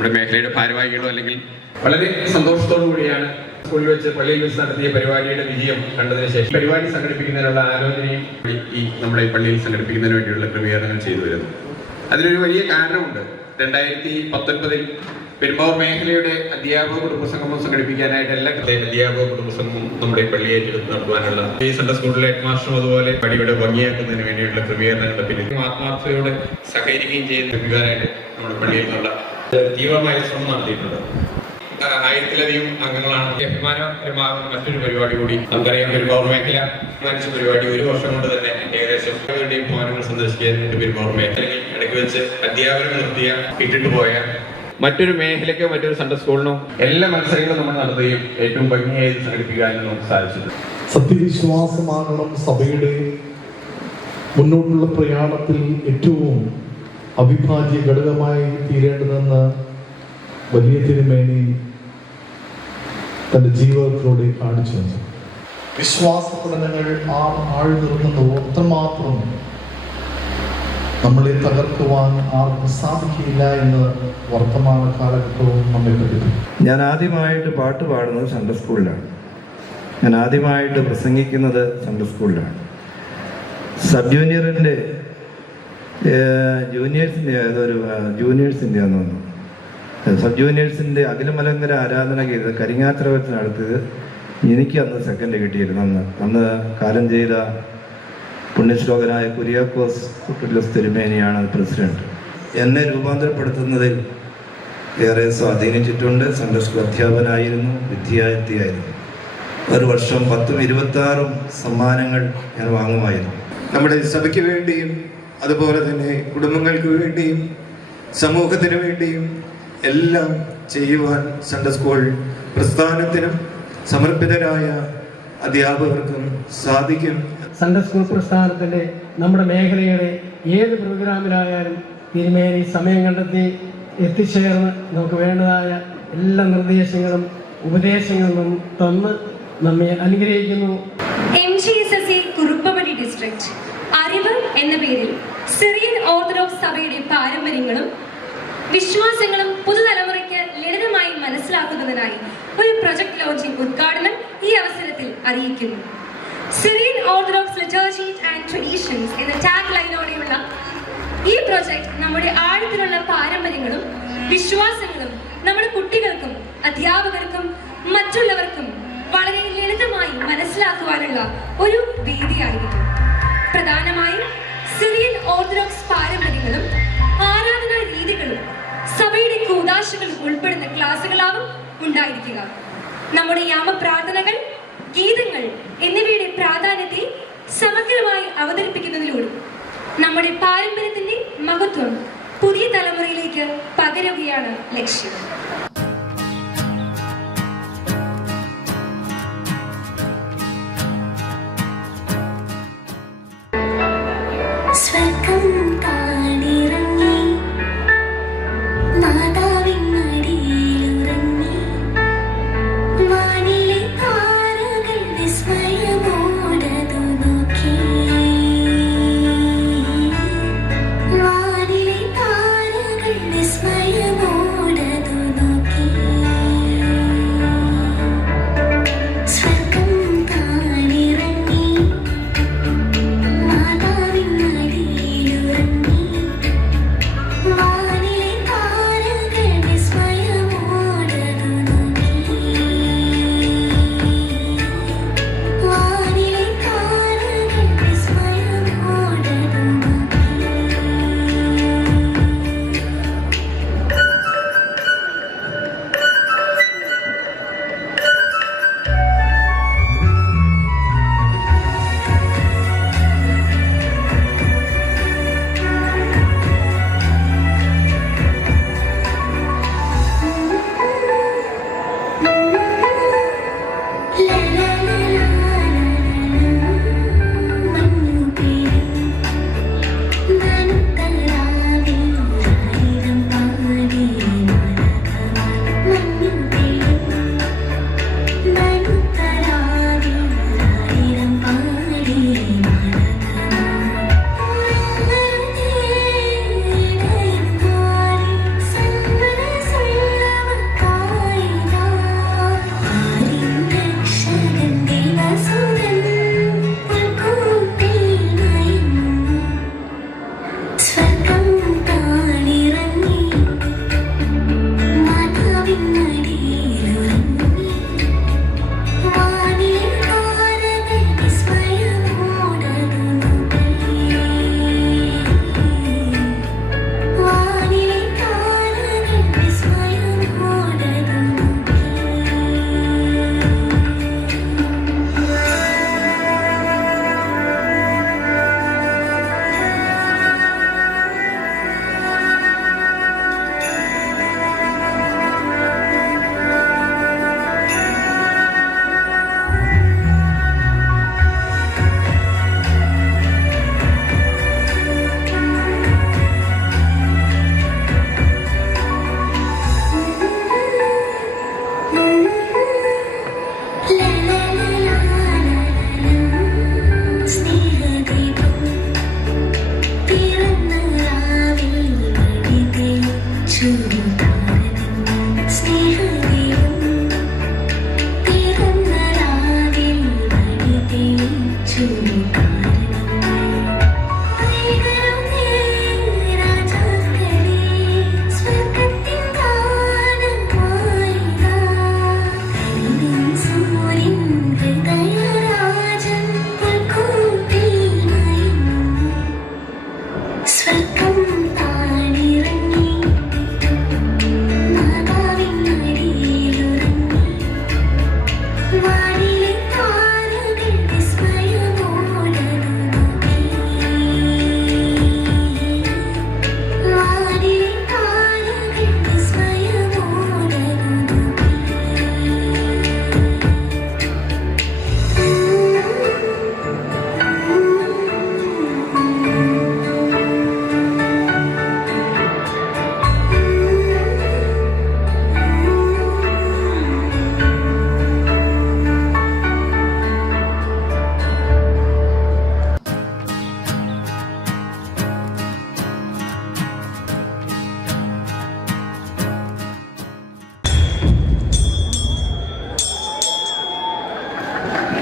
നമ്മുടെ മേഖലയുടെ ഭാരവാഹികളോ അല്ലെങ്കിൽ വളരെ സന്തോഷത്തോടു കൂടിയാണ് സ്കൂളിൽ വെച്ച് പള്ളിയിൽ വെച്ച് നടത്തിയ പരിപാടിയുടെ വിജയം കണ്ടതിന് ശേഷം പരിപാടി സംഘടിപ്പിക്കുന്നതിനുള്ള ആലോചനയും ഈ നമ്മുടെ പള്ളിയിൽ സംഘടിപ്പിക്കുന്നതിന് വേണ്ടിയുള്ള ക്രമീകരണങ്ങൾ ചെയ്തു വരുന്നു. അതിനൊരു വലിയ കാരണമുണ്ട്. 2019 പെരുമ്പാവൂർ മേഖലയുടെ അധ്യാപക കുടുംബസംഗമം സംഘടിപ്പിക്കാനായിട്ട് എല്ലാ അധ്യാപക കുടുംബസംഗമം നമ്മുടെ പള്ളിയെ ഏറ്റെടുത്ത് നടത്തുവാനുള്ള ഈ സൺഡേ സ്കൂളിലെ ഹെഡ് മാസ്റ്ററും അതുപോലെ പള്ളിയുടെ ഭംഗിയാക്കുന്നതിന് വേണ്ടിയുള്ള ക്രമീകരണങ്ങളുടെ പിന്നിൽ ആത്മാർത്ഥതയോടെ സഹകരിക്കുകയും ചെയ്യുന്നതിനായിട്ട് നമ്മുടെ പള്ളിയിൽ നിന്നുള്ള തീവ്രമായ ശ്രമം നടത്തിയിട്ടുണ്ട്. 1000-ലധികം അംഗങ്ങളാണ്. അഭിമാനപരമാകുന്ന മറ്റൊരു പരിപാടി കൂടി നമുക്കറിയാം. പെരുമ്പാവൂർ മേഖല തീരുമാനിച്ച പരിപാടി 1 വർഷം കൊണ്ട് തന്നെ ഏകദേശം ഭവനങ്ങൾ സന്ദർശിക്കാനായിട്ട് പെരുമ്പാവൂർ മേഖലയിൽ ഇടയ്ക്ക് വെച്ച് അധ്യാപനം നിർത്തിയ ഇട്ടിട്ട് പോയ മറ്റൊരു മേഖലയ്ക്കോ മറ്റൊരു സൺഡേ സ്കൂളിനോ എല്ലാ മത്സരങ്ങളും നമ്മൾ നടത്തുകയും ഏറ്റവും ഭംഗിയായി സംഘടിപ്പിക്കാനും നമുക്ക് സാധിച്ചിട്ടുണ്ട്. സത്യവിശ്വാസമാകണം സഭയുടെ മുന്നോട്ടുള്ള പ്രയാണത്തിൽ ഏറ്റവും അവിഭാജ്യ ഘടകമായി തീരേണ്ടതെന്ന് വലിയ തിരുമേനി തന്റെ ജീവിതത്തിലൂടെ കാണിച്ചു വന്നു. വിശ്വാസ പഠനങ്ങൾ ആഴ്ന്നിറങ്ങുന്ന അത്രമാത്രം നമ്മളെ തകർക്കുവാൻ ആർക്കും സാധിക്കില്ല എന്ന് വർത്തമാന കാലഘട്ടവും നമ്മെ പഠിപ്പിക്കും. ഞാൻ ആദ്യമായിട്ട് പാട്ട് പാടുന്നത് സൺഡേ സ്കൂളിലാണ്. ഞാൻ ആദ്യമായിട്ട് പ്രസംഗിക്കുന്നത് സൺഡേ സ്കൂളിലാണ്. സബ് ജൂനിയറിൻ്റെ ജൂനിയേഴ്സിൻ്റെ ആണെന്ന് തോന്നുന്നു. സബ് ജൂനിയേഴ്സിൻ്റെ അഖിലമലങ്കര ആരാധന ഗീത കരിങ്ങാത്രവത്തിൽ നടത്തിയത് എനിക്ക് അന്ന് സെക്കൻഡ് കിട്ടിയിരുന്നു. അന്ന് കാലം ചെയ്ത പുണ്യശ്ലോകനായ കുര്യാക്കോസ് കുട്ടിലോസ് തിരുമേനിയാണ് പ്രസിഡന്റ്. എന്നെ രൂപാന്തരപ്പെടുത്തുന്നതിൽ ഏറെ സ്വാധീനിച്ചിട്ടുണ്ട്. സൺഡേ സ്കൂൾ അധ്യാപകനായിരുന്നു, വിദ്യാർത്ഥിയായിരുന്നു. ഒരു വർഷം 10-26 സമ്മാനങ്ങൾ ഞാൻ വാങ്ങുമായിരുന്നു. നമ്മുടെ സഭയ്ക്ക് വേണ്ടിയും അതുപോലെ തന്നെ കുടുംബങ്ങൾക്ക് വേണ്ടിയും സമൂഹത്തിന് വേണ്ടിയും എല്ലാം ചെയ്യുവാൻ സൺഡേ സ്കൂൾ പ്രസ്ഥാനത്തിനും സമർപ്പിതരായ അധ്യാപകർക്കും സാധിക്കും. സൺഡേ സ്കൂൾ പ്രസ്ഥാനത്തിൻ്റെ നമ്മുടെ മേഖലയുടെ ഏത് പ്രോഗ്രാമിലായാലും തിരുമേനി സമയം കണ്ടെത്തി എത്തിച്ചേർന്ന് നമുക്ക് വേണ്ടതായ എല്ലാ നിർദ്ദേശങ്ങളും ഉപദേശങ്ങളും തന്ന് നമ്മെ അനുഗ്രഹിക്കുന്നു. MGSSA കുറുപ്പപടി ഡിസ്ട്രിക്ട് അറിവ് എന്ന പേരിൽ സിറിയൻ ഓർത്തഡോക്സ് സഭയുടെ പാരമ്പര്യങ്ങളും വിശ്വാസങ്ങളും പുതുതലമുറയ്ക്ക് ലളിതമായി മനസ്സിലാക്കുന്നതിനായി ഒരു പ്രൊജക്ട് ലോഞ്ചിങ് ഉദ്ഘാടനം ഈ അവസരത്തിൽ അറിയിക്കുന്നു. Syrian orthodox liturgy and traditions എന്ന ടാഗ് ലൈനോടെയുള്ള ഈ പ്രൊജക്ട് നമ്മുടെ ആഴത്തിലുള്ള പാരമ്പര്യങ്ങളും വിശ്വാസങ്ങളും നമ്മുടെ കുട്ടികൾക്കും അധ്യാപകർക്കും മറ്റുള്ളവർക്കും വളരെ ലളിതമായി മനസ്സിലാക്കുവാനുള്ള ഒരു വേദിയായിരിക്കും. പ്രധാനമായും സിറിയൻ ഓർത്തഡോക്സ് പാരമ്പര്യങ്ങളും ആരാധനാ രീതികളും സഭയുടെ കൂദാശകളും ഉൾപ്പെടുന്ന ക്ലാസുകളാവും ഉണ്ടായിരിക്കുക. നമ്മുടെ യാമപ്രാർത്ഥനകൾ, ഗീതങ്ങൾ എന്നിവയുടെ പ്രാധാന്യത്തെ സമഗ്രമായി അവതരിപ്പിക്കുന്നതിലൂടെ നമ്മുടെ പാരമ്പര്യത്തിന്റെ മഹത്വം പുതിയ തലമുറയിലേക്ക് പകരുകയാണ് ലക്ഷ്യം. വിസ്മയമോടതു നോക്കി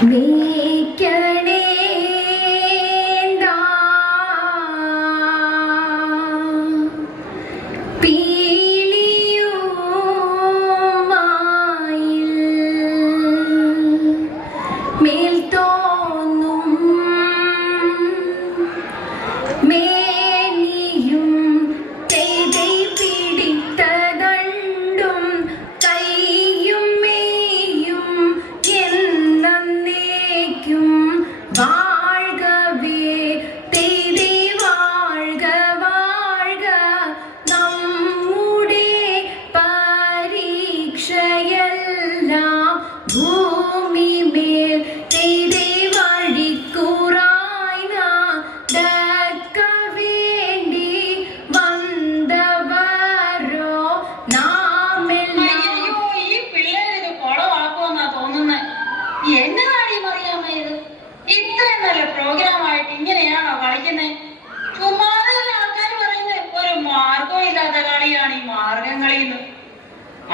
നീക്കണേ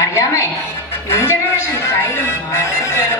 അറിയാമേ ന്യൂ ജനറേഷൻ സ്റ്റൈലും മാറിപ്പോയാലോ.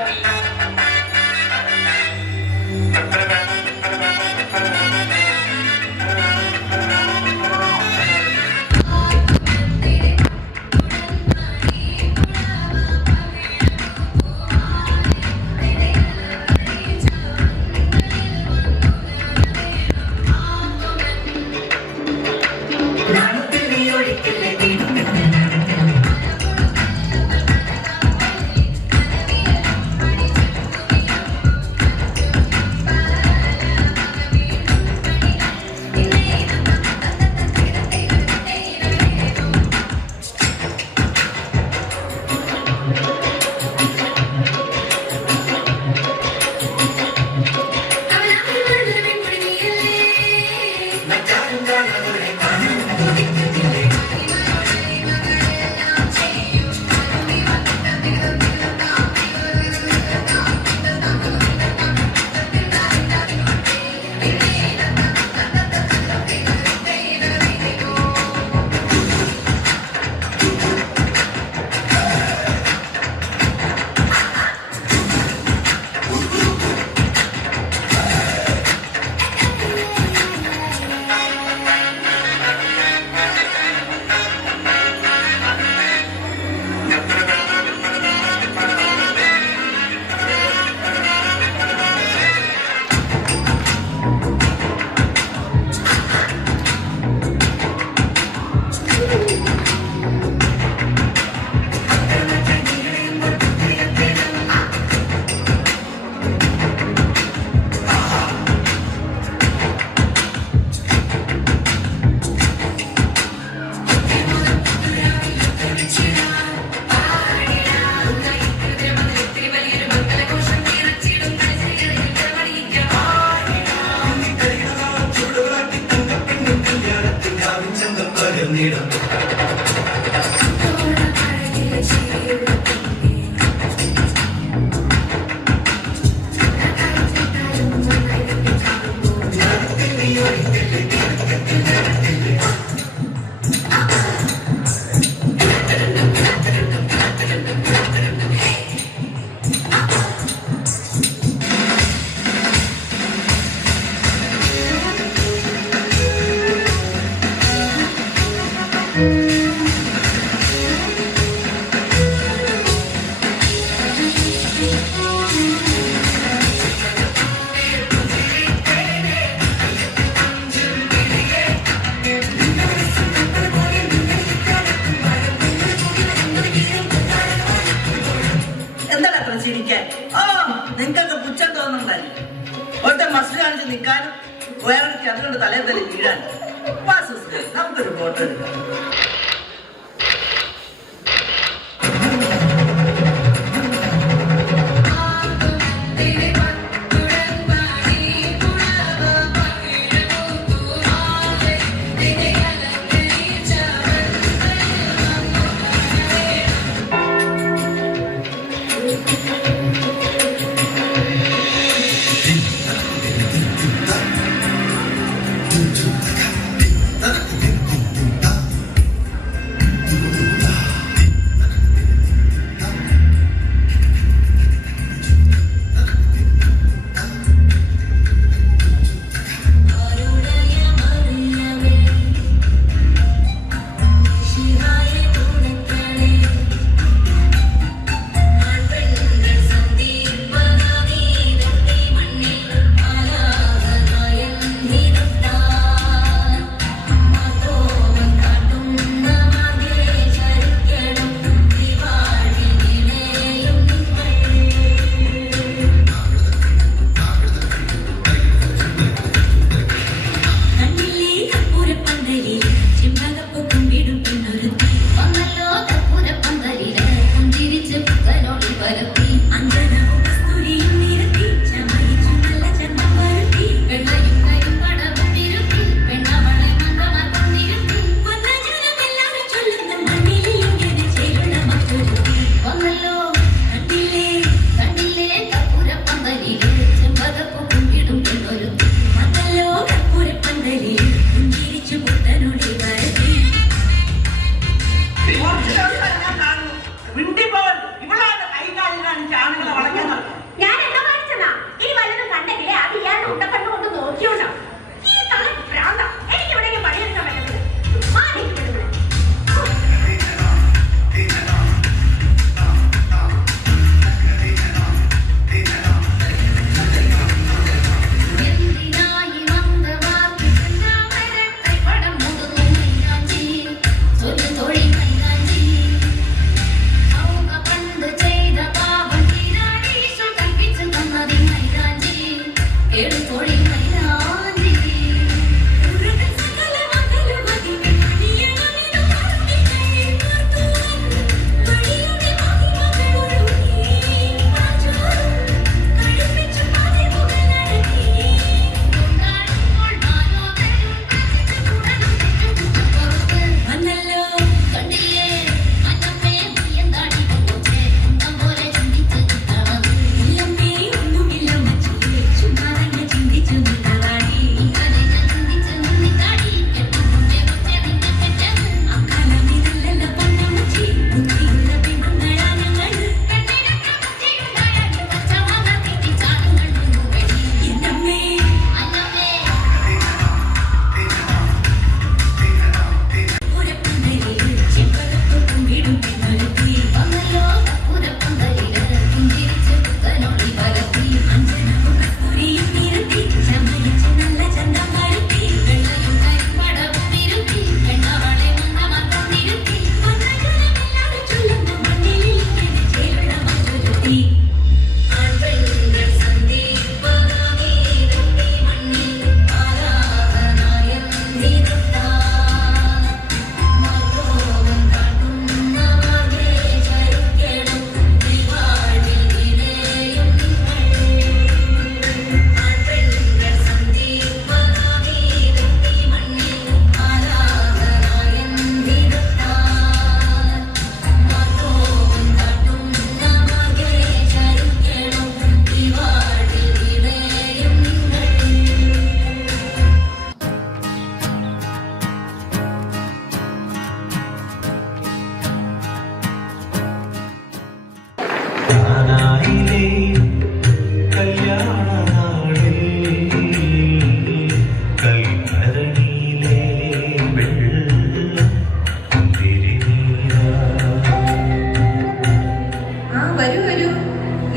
നിങ്ങൾക്ക് പുച്ഛം തോന്നുന്നുണ്ടല്ലേ? ഒറ്റ മസിൽ കാണിച്ച് നിൽക്കാനും വേറൊരു കിണറുകൊണ്ട് തലയിൽ തല്ലി വീഴാൻ. നമുക്കൊരു ഫോട്ടോ എടുക്കാം.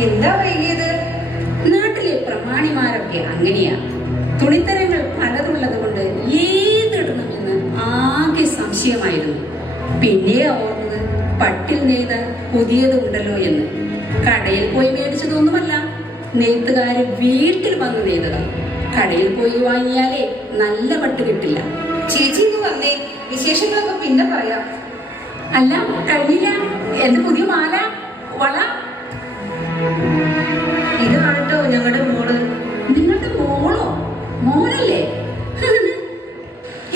എന്താ വൈകിയത്? നാട്ടിലെ പ്രമാണിമാരൊക്കെ അങ്ങനെയാ. തുണിത്തരങ്ങൾ പലതുള്ളത് കൊണ്ട് ഏതിടണമെന്ന് ആകെ സംശയമായിരുന്നു. പിന്നെ ഓർന്നത് പട്ടിൽ നെയ്ത പുതിയതുണ്ടല്ലോ എന്ന്. കടയിൽ പോയി മേടിച്ചതൊന്നുമല്ല, നെയ്ത്തുകാര് വീട്ടിൽ വന്ന് നെയ്തതാ. കടയിൽ പോയി വാങ്ങിയാലേ നല്ല പട്ട് കിട്ടില്ല. ചേച്ചി ഇന്ന് വന്നേ, വിശേഷങ്ങളൊക്കെ പിന്നെ പറയാം. അല്ല കഴിഞ്ഞില്ല, എന്റെ പുതിയ മാല വള. ഇതാട്ടോ ഞങ്ങളുടെ മോള്. നിങ്ങളുടെ മോളോ? മോനല്ലേ?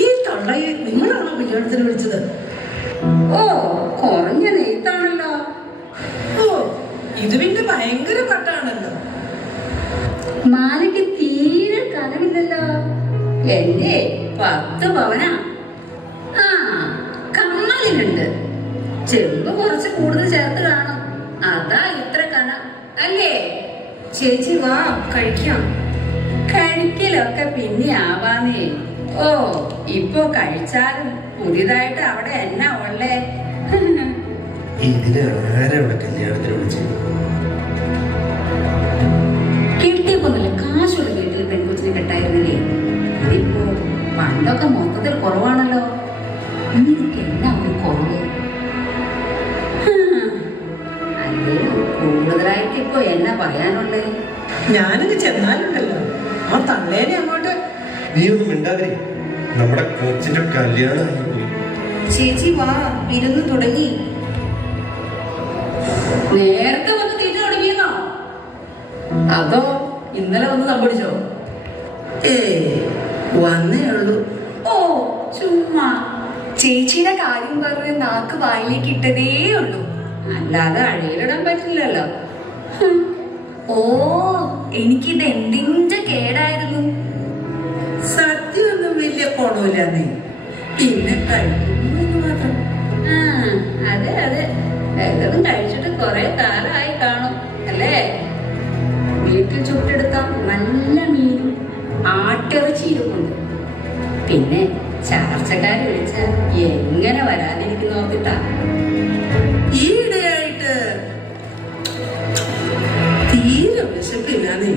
ഈ തള്ളയെ നിങ്ങളാണോ കല്യാണത്തിന് വിളിച്ചത്? ഓ, കുറഞ്ഞ നെയ്ത്താണല്ലോ. ഓ, ഇത് പിന്നെ ഭയങ്കര പട്ടാണല്ലോ. മാലയ്ക്ക് തീരെ കനമില്ലല്ലോ. എന്റെ 10 പവനാ. ആ, കമ്മലിനുണ്ട്. ചെമ്പ് കുറച്ച് കൂടുതൽ ചേർത്ത് കാണും, അതാ ഇത്ര കന അല്ലേ? ചേച്ചി വാ കഴിക്കാം. കഴിക്കലൊക്കെ പിന്നെ ആവാന്നേ. ഓ, ഇപ്പൊ കഴിച്ചാലും പുതിയതായിട്ട് അവിടെ എന്നാ ഉള്ളേ? ഇതിന് ആരാ ഇവിടെ കല്യാണത്തിന് വിളിച്ചത്? കിട്ടിയപ്പോ നല്ല കാശുള്ള വീട്ടിൽ പെൺകൊച്ചിനെ കെട്ടായിരുന്നില്ലേ? ഇതിപ്പോ പണ്ടൊക്കെ മൊത്തത്തിൽ കുറവാണല്ലോ. നിനക്ക് എന്നാ ഒരു കുറവ്? അല്ലേലും കൂടുതലായിട്ട് ഇപ്പൊ എന്നാ പറയാനുള്ളേ? ഞാനിത് ചെന്നാലുണ്ടല്ലോ ആ തള്ളേനെ അങ്ങോട്ട്. നീ ഒന്നും മിണ്ടാതിരി, നമ്മുടെ കൊച്ചിന്റെ കല്യാണം. ചേച്ചി വാ, വിരുന്ന് തുടങ്ങി. നേരത്തെ വന്ന് തീറ്റ തുടങ്ങിയെന്നോ? അതോ ഇന്നലെ വന്ന് തമ്പടിച്ചോ? വന്നേ ഉള്ളൂ. ഓ, ചുമ്മാ. ചേച്ചിയുടെ കാര്യം പറഞ്ഞ് നാക്ക് വായിലേക്ക് ഇട്ടതേ ഉള്ളൂ. അല്ലാതെ അഴയിലിടാൻ പറ്റില്ലല്ലോ. ഓ, എനിക്കിത് എന്തിന്റെ കേടായിരുന്നു. സദ്യയൊന്നും വലിയ കൊണമില്ലാന്നേ, പിന്നെ കഴിക്കുന്നു മാത്രം. ആ, അതെ അതെ, വല്ലതും കഴിച്ചിട്ട് കുറെ കാലമായി കാണും അല്ലേ? വീട്ടിൽ ചുട്ടെടുത്ത നല്ല മീനും ആട്ടിറച്ചിയുമുണ്ട്. പിന്നെ ചാർച്ചക്കാര് വിളിച്ച എങ്ങനെ വരാതിരിക്കുന്ന ഓർത്തിട്ടാ. ഈയിടെയായിട്ട് തീരെ വിശപ്പില്ലാന്നേ.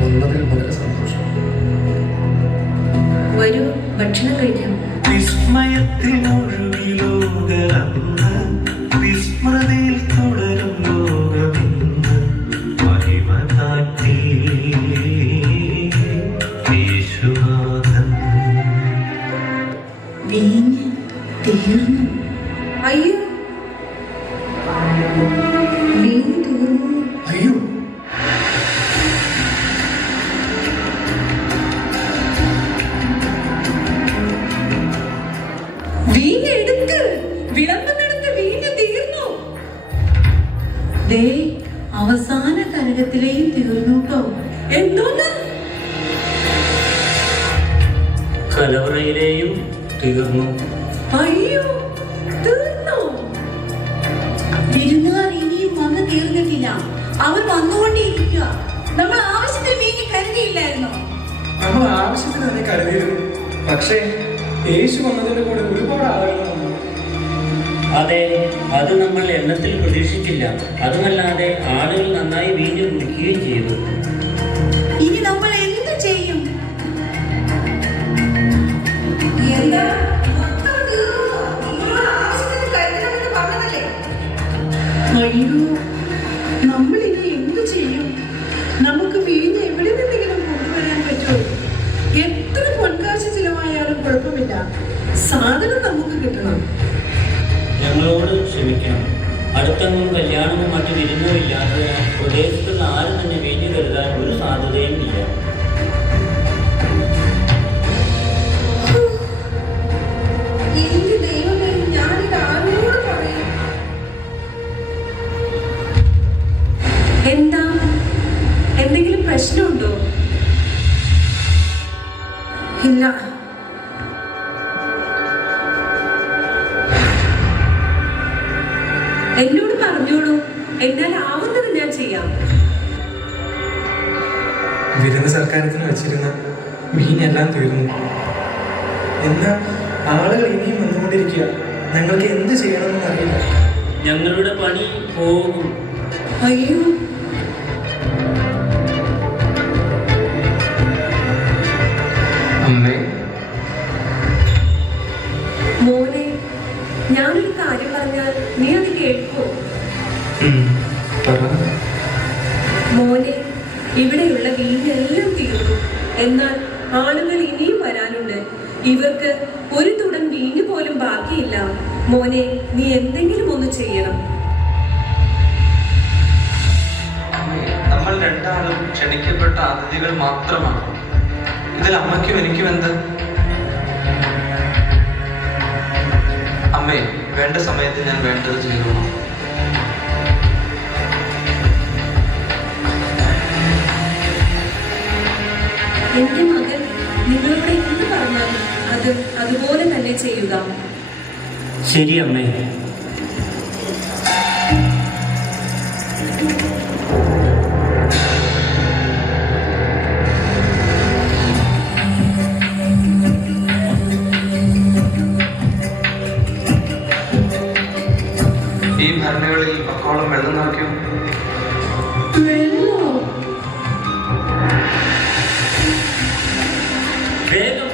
വന്നതിൽ വളരെ സന്തോഷം. വരൂ, ഭക്ഷണം കഴിക്കാം. വിസ്മൃതിയിൽ തുടരും ലോകമിന്ന് മഹിമതാറ്റി യേശുനാഥൻ. വീഞ്ഞ് തീർന്നു. അയ്യോ, വീണ്ടും തീർന്നു. അയ്യോ, വീഞ്ഞെടുക്ക്, വിളമ്പെടുത്ത് വീഞ്ഞ് തീർന്നു. ദേ അവസാന കനകത്തിലെയും തീർന്നു കേട്ടോ. എന്തോന്ന്? കലവറയിലെയും തീർന്നു. അയ്യോ, തീർന്നു. വിരുന്നുകാർ ഇനിയും വന്ന് തീർന്നിട്ടില്ല. അവർ വന്നുകൊണ്ടേയിരിക്കുക. നമ്മൾ ആവശ്യത്തിന് വീഞ്ഞ് കരുതിയില്ലായിരുന്നോ? നമ്മൾ ആവശ്യത്തിന് തന്നെ കരുതിയിരുന്നു. പക്ഷേ യേശു വന്നതിന്റെ കൂടെ ഒരുപാട് ആളുകൾ വന്നു. അതെ, അത് നമ്മൾ എണ്ണത്തിൽ പ്രതീക്ഷിച്ചില്ല. അതുമല്ലാതെ ആളുകൾ നന്നായി വീഞ്ഞ് കുടിക്കുകയും ചെയ്തു. ഇനി നമ്മൾ എന്ത് ചെയ്യും? എന്താ മൊത്തം തീർന്നു? നിങ്ങളോട് ആവശ്യത്തിന് കരുതണമെന്ന് പറഞ്ഞതല്ലേ? അയ്യോ, നമ്മളിനി എന്ത് ചെയ്യും? നമുക്ക് വീഞ്ഞ് എവിടെ നിന്നെങ്കിലും കൊണ്ടുവരാൻ പറ്റുമോ? എത്ര പൊൻകാശ് ചിലവായാലും കുഴപ്പമില്ല, സാധനം നമുക്ക് കിട്ടണം. ഞങ്ങളോട് ക്ഷമിക്കണം. അടുത്തൊന്നും കല്യാണവും മറ്റു വിരുന്നും ഇല്ലാതെ പ്രദേശത്തുള്ള ആരും തന്നെ വീഞ്ഞു കരുതാൻ ഒരു സാധ്യതയും ഇല്ല. എന്റെ ദൈവമേ, ഞാനിത് ആരോട് പറയും? എന്താ, എന്തെങ്കിലും പ്രശ്നമുണ്ടോ? ഇല്ല. എന്നോട് പറഞ്ഞോളൂ, എന്നാൽ ആവുന്നത് ഞാൻ ചെയ്യാം. വിരുന്ന് സൽക്കാരത്തിന് വെച്ചിരുന്ന മീനെല്ലാം തീർന്നു. എന്നാൽ ആളുകൾ ഇനിയും വന്നുകൊണ്ടിരിക്കുക. ഞങ്ങൾക്ക് എന്ത് ചെയ്യണമെന്ന് അറിയില്ല. ഞങ്ങളുടെ പണി പോകും. അയ്യോ, അമ്മേ, മോനെ, ഞാനൊരു കാര്യം പറഞ്ഞാൽ നീ അത് കേൾക്കോ? മോനെ, ഇവിടെയുള്ള വീഞ്ഞെല്ലാം തീർന്നു. എന്നാൽ ആളുകൾ ഇനിയും വരാനുണ്ട്. ഇവർക്ക് ഒരു തുടം വീഞ്ഞ് പോലും ബാക്കിയില്ല. മോനെ, നീ എന്തെങ്കിലും ഒന്ന് ചെയ്യണം. നമ്മൾ രണ്ടാളും ക്ഷണിക്കപ്പെട്ട അതിഥികൾ മാത്രമാണ്. ഇതിൽ അമ്മയ്ക്കും എനിക്കും എന്ത്? അമ്മേ, വേണ്ട സമയത്ത് ഞാൻ വേണ്ടത് ചെയ്തു. എന്റെ മകൻ നിങ്ങളോട് എന്ത് പറഞ്ഞാലും അത് അതുപോലെ തന്നെ ചെയ്യുക. ശരി അമ്മേ. ഈ ഭരണികളിൽ പക്കോളം വെള്ളം നിറയ്ക്കൂ. വേഗം.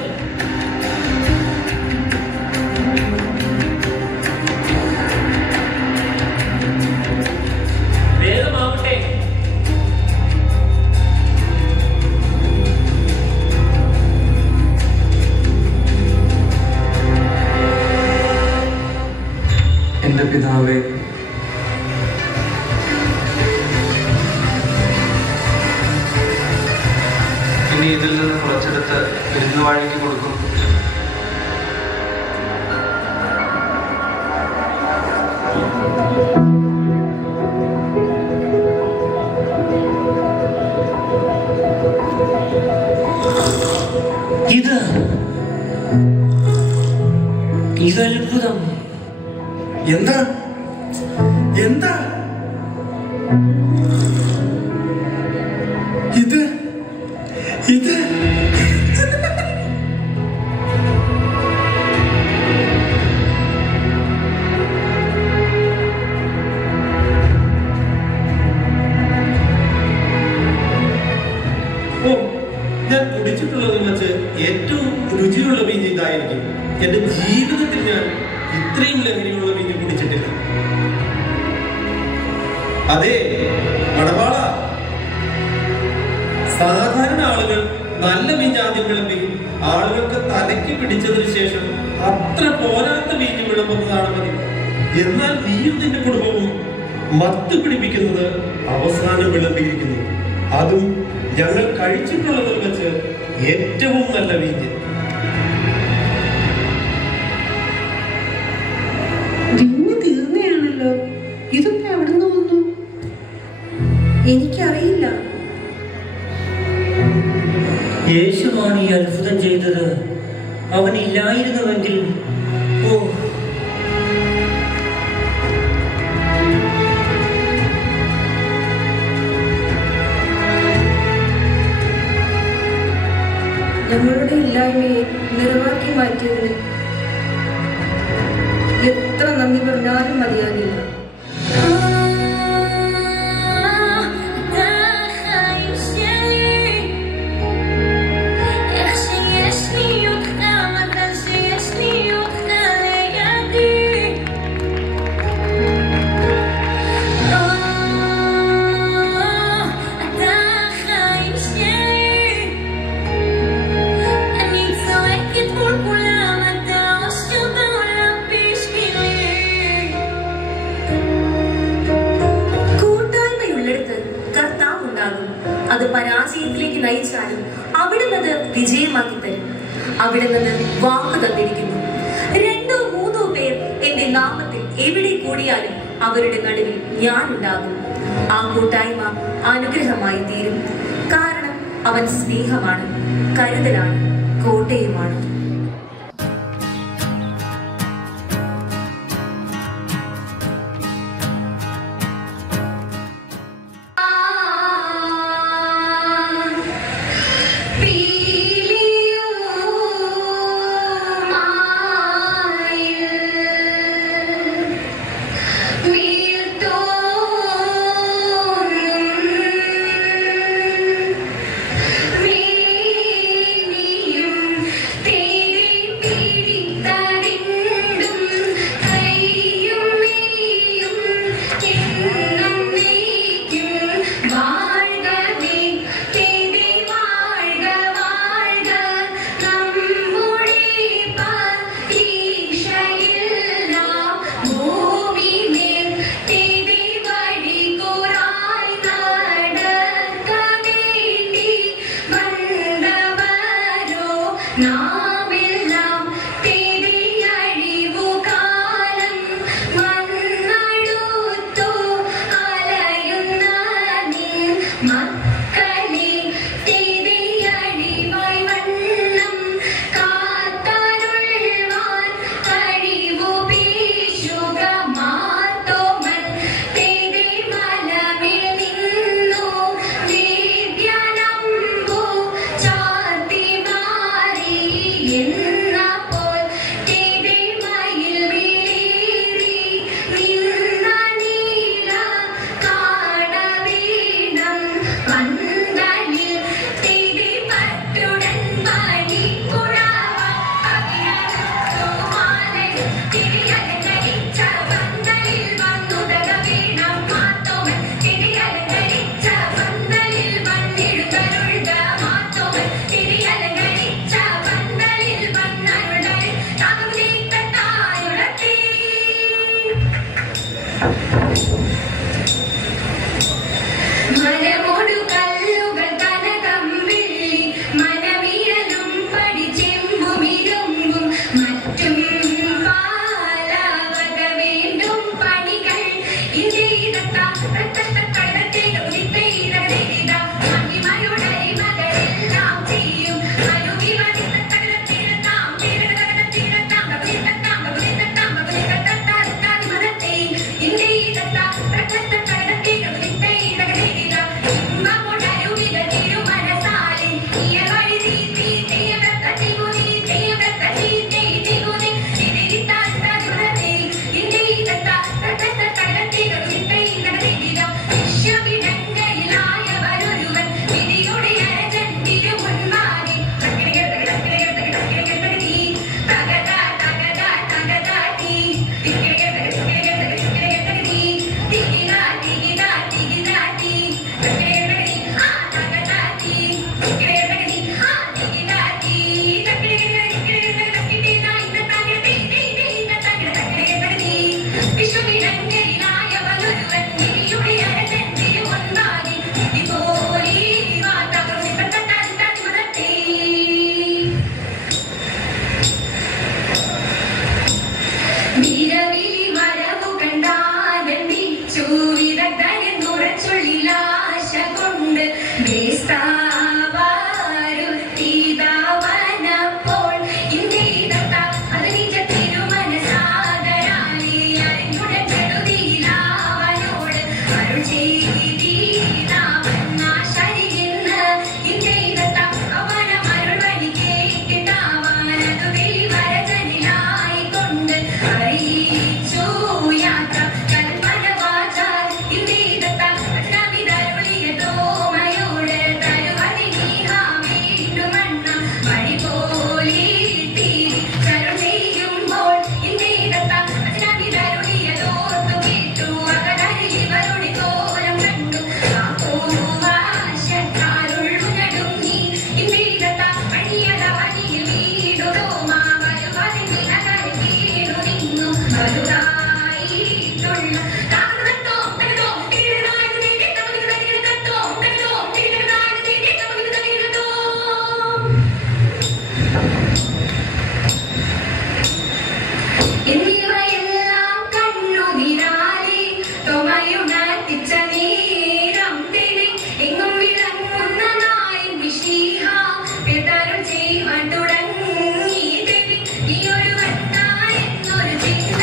വേഗമാവട്ടെ. എന്റെ പിതാവേ, ഇനി ഇതിൽ നിന്ന് കുറച്ചെടുത്ത് വിരുന്നുവാഴിക്ക് കൊടുക്കും. ഇതത്ഭുതം. എന്താ എന്താ ഇത്? ഇത് ഞാൻ കുടിച്ചിട്ടുള്ളതിൽ വെച്ച് ഏറ്റവും രുചിയുള്ള വീഞ്ഞ് ഇതായിരിക്കും. എന്റെ ജീവിതത്തിൽ ഞാൻ ഇത്രയും ലഹരിയുള്ള വീഞ്ഞ് കുടിച്ചിട്ടില്ല. അതെ മണവാള, സാധാരണ ആളുകൾ നല്ല വീഞ്ഞ് ആദ്യം വിളമ്പി ആളുകൾക്ക് തലയ്ക്ക് പിടിച്ചതിന് ശേഷം അത്ര പോരാത്ത വീഞ്ഞ് വിളമ്പുന്നതാണ് മതി. എന്നാൽ നീയും നിന്റെ കുടുംബവും മത്ത് പിടിപ്പിക്കുന്നത് അവസാനം വിളമ്പിയിരിക്കുന്നു. അതും ഞങ്ങൾ കഴിച്ചിട്ടുള്ളതിൽ വെച്ച് ഏറ്റവും നല്ല വീഞ്ഞ്. വീഞ്ഞ് തീർന്നയാണല്ലോ. ഇതൊക്കെ എവിടെ നിന്ന് വന്നു? എനിക്കറിയില്ല. യേശുവാണ് ഈ അത്ഭുതം ചെയ്തത്. അവനില്ലായിരുന്നുവെങ്കിൽ ഓ, ഞങ്ങളുടെ ഇല്ലായ്മയെ നിറവാക്കി മാറ്റിയതിന് എത്ര നന്ദി പറഞ്ഞാലും മതിയാകില്ല. അത് പരാജയത്തിലേക്ക് നയിച്ചാലും അവിടെ നിന്ന് വിജയമാക്കി തരും. അവിടെ നിന്ന് വാക്ക് തന്നിരിക്കുന്നു, 2-3 പേർ എന്റെ നാമത്തിൽ എവിടെ കൂടിയാലും അവരുടെ നടുവിൽ ഞാൻ ഉണ്ടാകും. ആ കൂട്ടായ്മ അനുഗ്രഹമായി തീരും. കാരണം അവൻ സ്നേഹമാണ്, കരുതലാണ്, കോട്ടയുമാണ്. നാമെല്ലാം തിരിയഴിവുകാലം വന്നടുത്തു അലയുന്ന നിൻ മക്കളെ തിരിയഴിവായി വണ്ണം കാത്തരുൾവാൻ കഴിവു വീശുക മാർത്തോമൻ തിരിമലമിൽ നിന്നു ദിവ്യനമ്പു ചാർത്തി മാറി എന്നപ്പോൾ തിരിമയിൽ വിളീറി നിന്ന നീല കാടവീണം പന്തലിൽ തിരിപറ്റുടൻ പണിക്കുഴവ അകിരത്തുമാലൻ തിരിയലങ്കരിച്ച പന്തലിൽ വന്നുടക വീണം മാത്തോമൻ തിരിയലങ്കരിച്ച പന്തലിൽ വന്നിടുതരുൾക മാത്തോമൻ തിരിയലങ്കരിച്ച പന്തലിൽ വന്നരുളൽ തകുതിത്തായുടത്തി മരമോടു കല്ലുകൾ കനകം വെള്ളി മനവിരലും പടിച്ചെമ്പുമിരുമ്പും മറ്റും പാലവക വീണ്ടും പണികൾ മഹിമയുടരിമകളെല്ലാം ചെയ്യും വിശ്വവിടങ്കയിലായവരൊരുവൻ വിധിയുടെ അരജൻ തിരുമുൻപാകെ വിശ്വവിടങ്കയിലായവരൊരുവൻ വിധിയുടെ അരജൻ തിരുമുൻപാകെ ഇതുപോലെ വീരവിളി വരവു കണ്ടാരംഭിച്ചു വിദഗ്ധരെ നുറച്ചുള്ളിലാശ കൊണ്ട് ാവനപ്പോൾ ഇന്ത്യയിടത്ത അത് നിജ തിരുമനസാദരാലി അറിഞ്ഞുടൻ കെടുതിയിലാവനോട് അരുൾ ചെയ്തീനാവന്നാശരിയെന്ന് ഇന്ത്യയിടത്ത അവന മരുൾവഴി കേട്ടിട്ടാവാനതു വെളിവരജനിലായിക്കൊണ്ട് അറിയിച്ചു യാത്ര കൽപ്പനവാചാൽ ഇന്ത്യയിടത്ത അജ്ഞാവിതരുളിയ തോമയോട് തരുവതി വീണ്ടുമണ്ണ വഴി പോലെ തീരി ചരുൾ ചെയ്യുമ്പോൾ ഇന്ത്യയിടത്ത അജ്ഞാവിതരുളിയതോർത്തു കേട്ടു അകലരിൽ ഇവരുടെ കോലം കണ്ടു കാക്കോവാശക്കാരുൾനടുങ്ങി ഇന്ത്യയിടത്ത പണിയത പണിയിൽ വീടുടോമ വരുവതി വിനകരി വീണു നിന്നു വലുതായിട്ടുള്ള എന്നിവയെല്ലാം കണ്ണുനിരാലി തൊമയുണർത്തിച്ച നേരം തെളി എങ്ങും വിളങ്ങുന്ന നായൻ വിശീഹ പിതരും ചെയ്യുവാൻ തുടങ്ങി തെളി ഈ ഒരു വന്നായെന്നൊരു ചിന്ത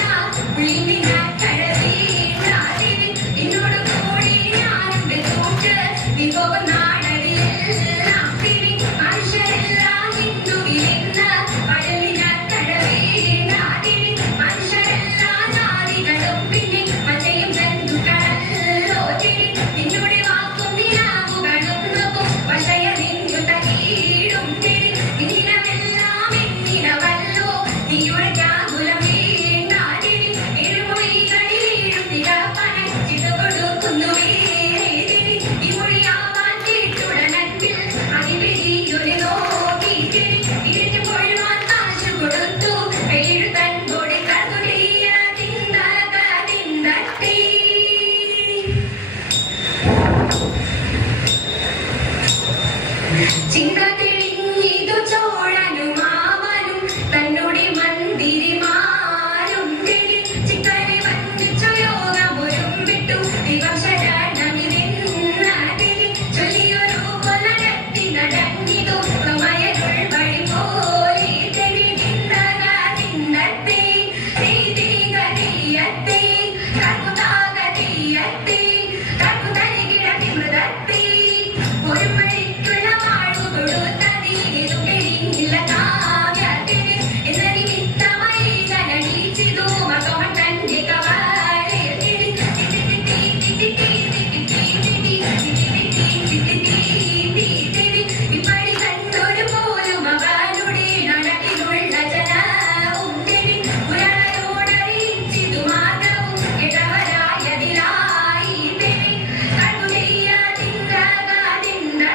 ഉള്ളിന കഴവീണ്ടാതിരി എന്നോട് കൂടി ഞാനുണ്ട് കൂട്ട് വിഭവ നാടരിയെല്ലാം തിരി മനുഷ്യരെല്ലാം ഹിന്ദുവിലെന്ന പഴലിന കഴവീണ്ടാതിരി മനുഷ്യരെല്ലാം ജാതികളും പിന്നെ മറ്റയും ബന്ധുക്കളല്ലോ തിരി നിന്നോട് വാക്കും നിലാവുകളും നോക്കും വശയറിഞ്ഞു തകീടും തിരി നിലമെല്ലാം എന്നിനവല്ലോ നീയുടെ ജാകുലം വീണ്ടാതിരി ഇരുമൊഴികളിലും നിലപ്പനച്ചിട്ട് കൊടുക്കുന്നു വേദിരി ഈ മൊഴിയാവാൻ കേട്ടുടനത്തിൽ അതിപിരിയൊരു നോക്കി തിരി ഇരുട്ട് പൊഴുവാൻ കാശു കൊടുത്തു എഴുതൻ കൊടി കതുലിയ തിന്തക തിന്തട്ടി ചിന്ത തെളിഞ്ഞിതു ചോഴനുമാ ഒരു പണിക്കുള്ള വാഴു കൊടുത്തതിലും വെളിയില്ല കാവ്യത്തിന് എന്ന നിമിത്തമായി തനടിച്ചിതു മകമൻ തന്റെ കവാലയത്തിന് ഇപ്പടി കണ്ടൊരു പോലും അവനുടെ നടക്കിലുള്ള ജനവും പുരാണോടറിയിച്ചിതു മാർഗവും ഇടവരായതിലായി കണ്ടു ചെയ്യാതിന്ദ്രകാതിന്ദ്ര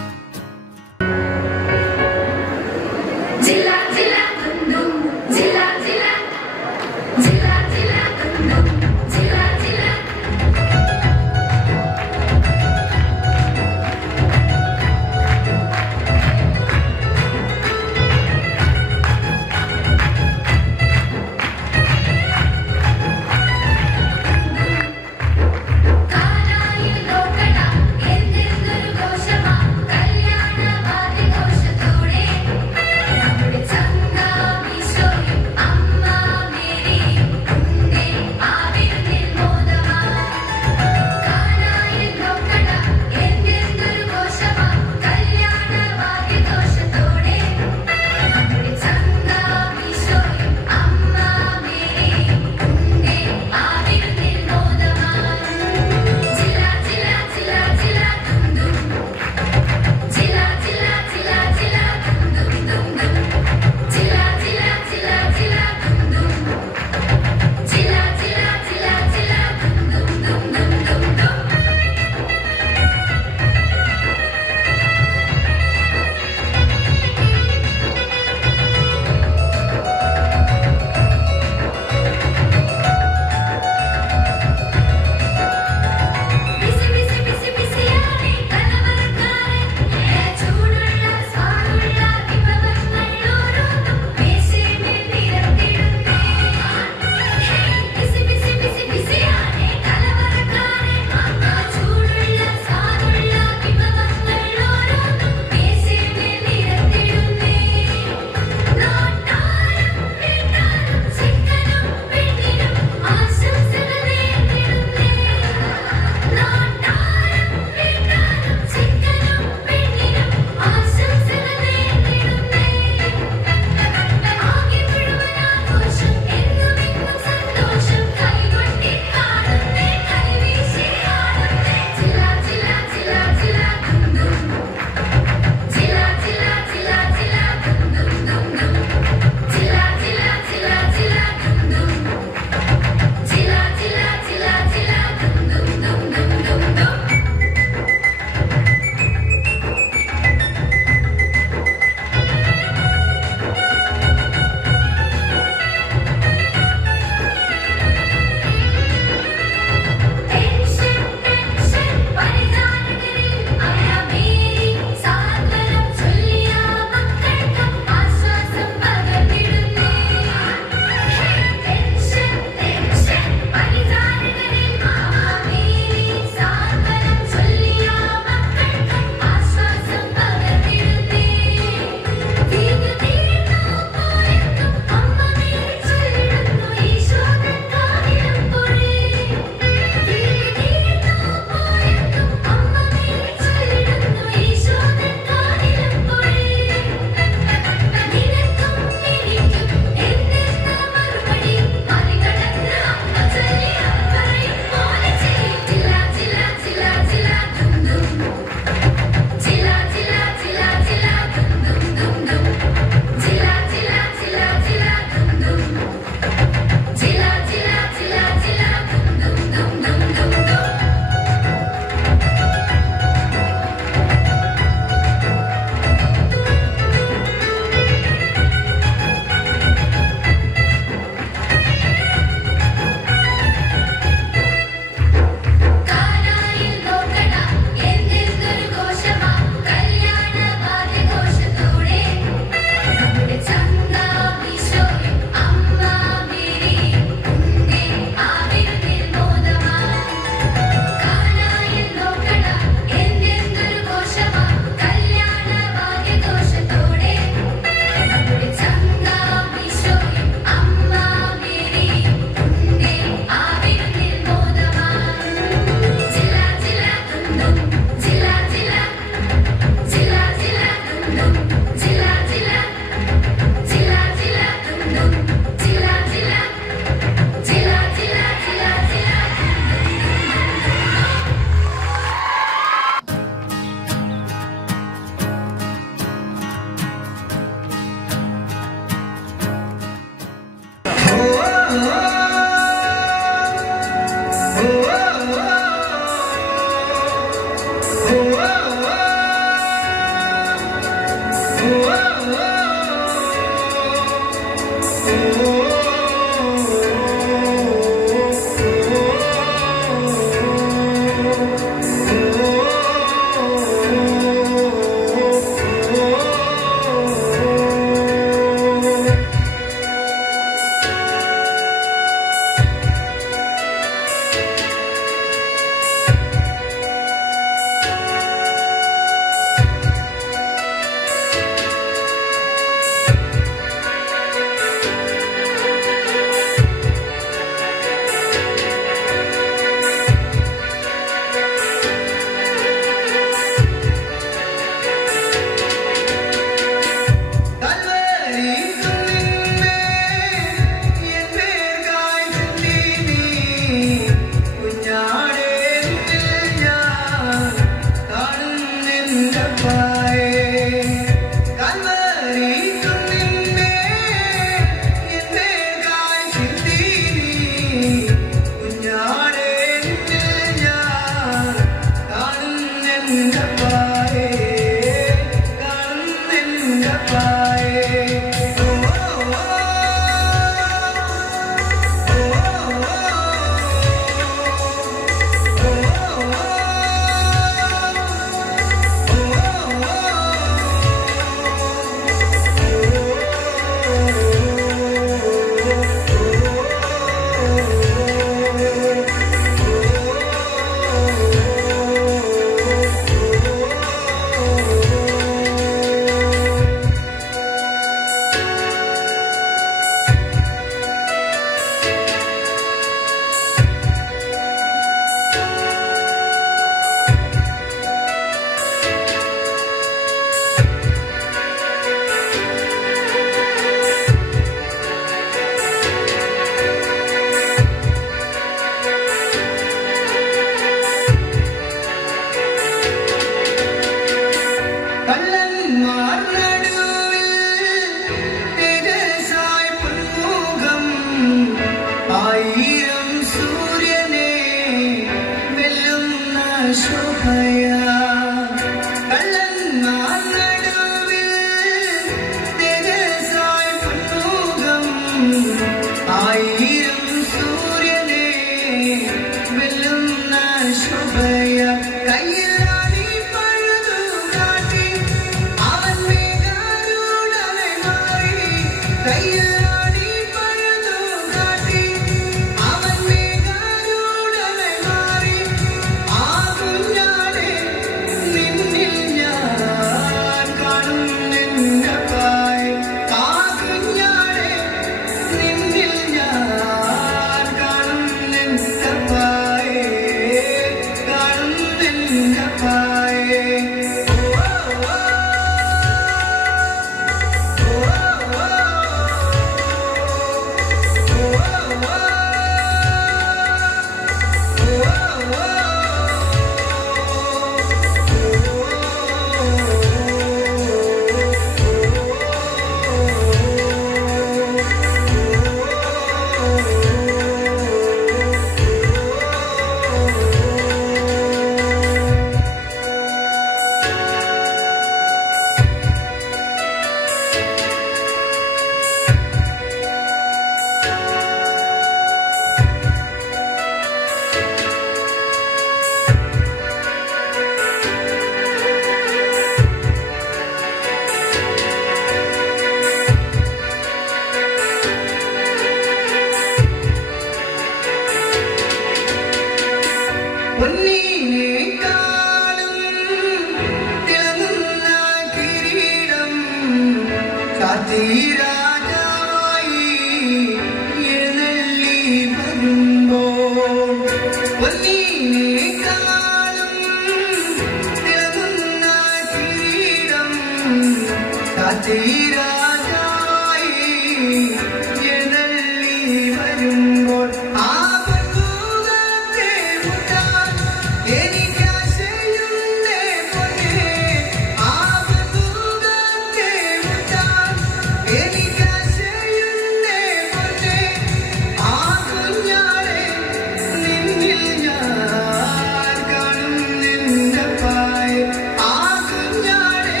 ആ കുഞ്ഞാടെ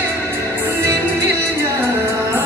നിന്നിൽ ഞാൻ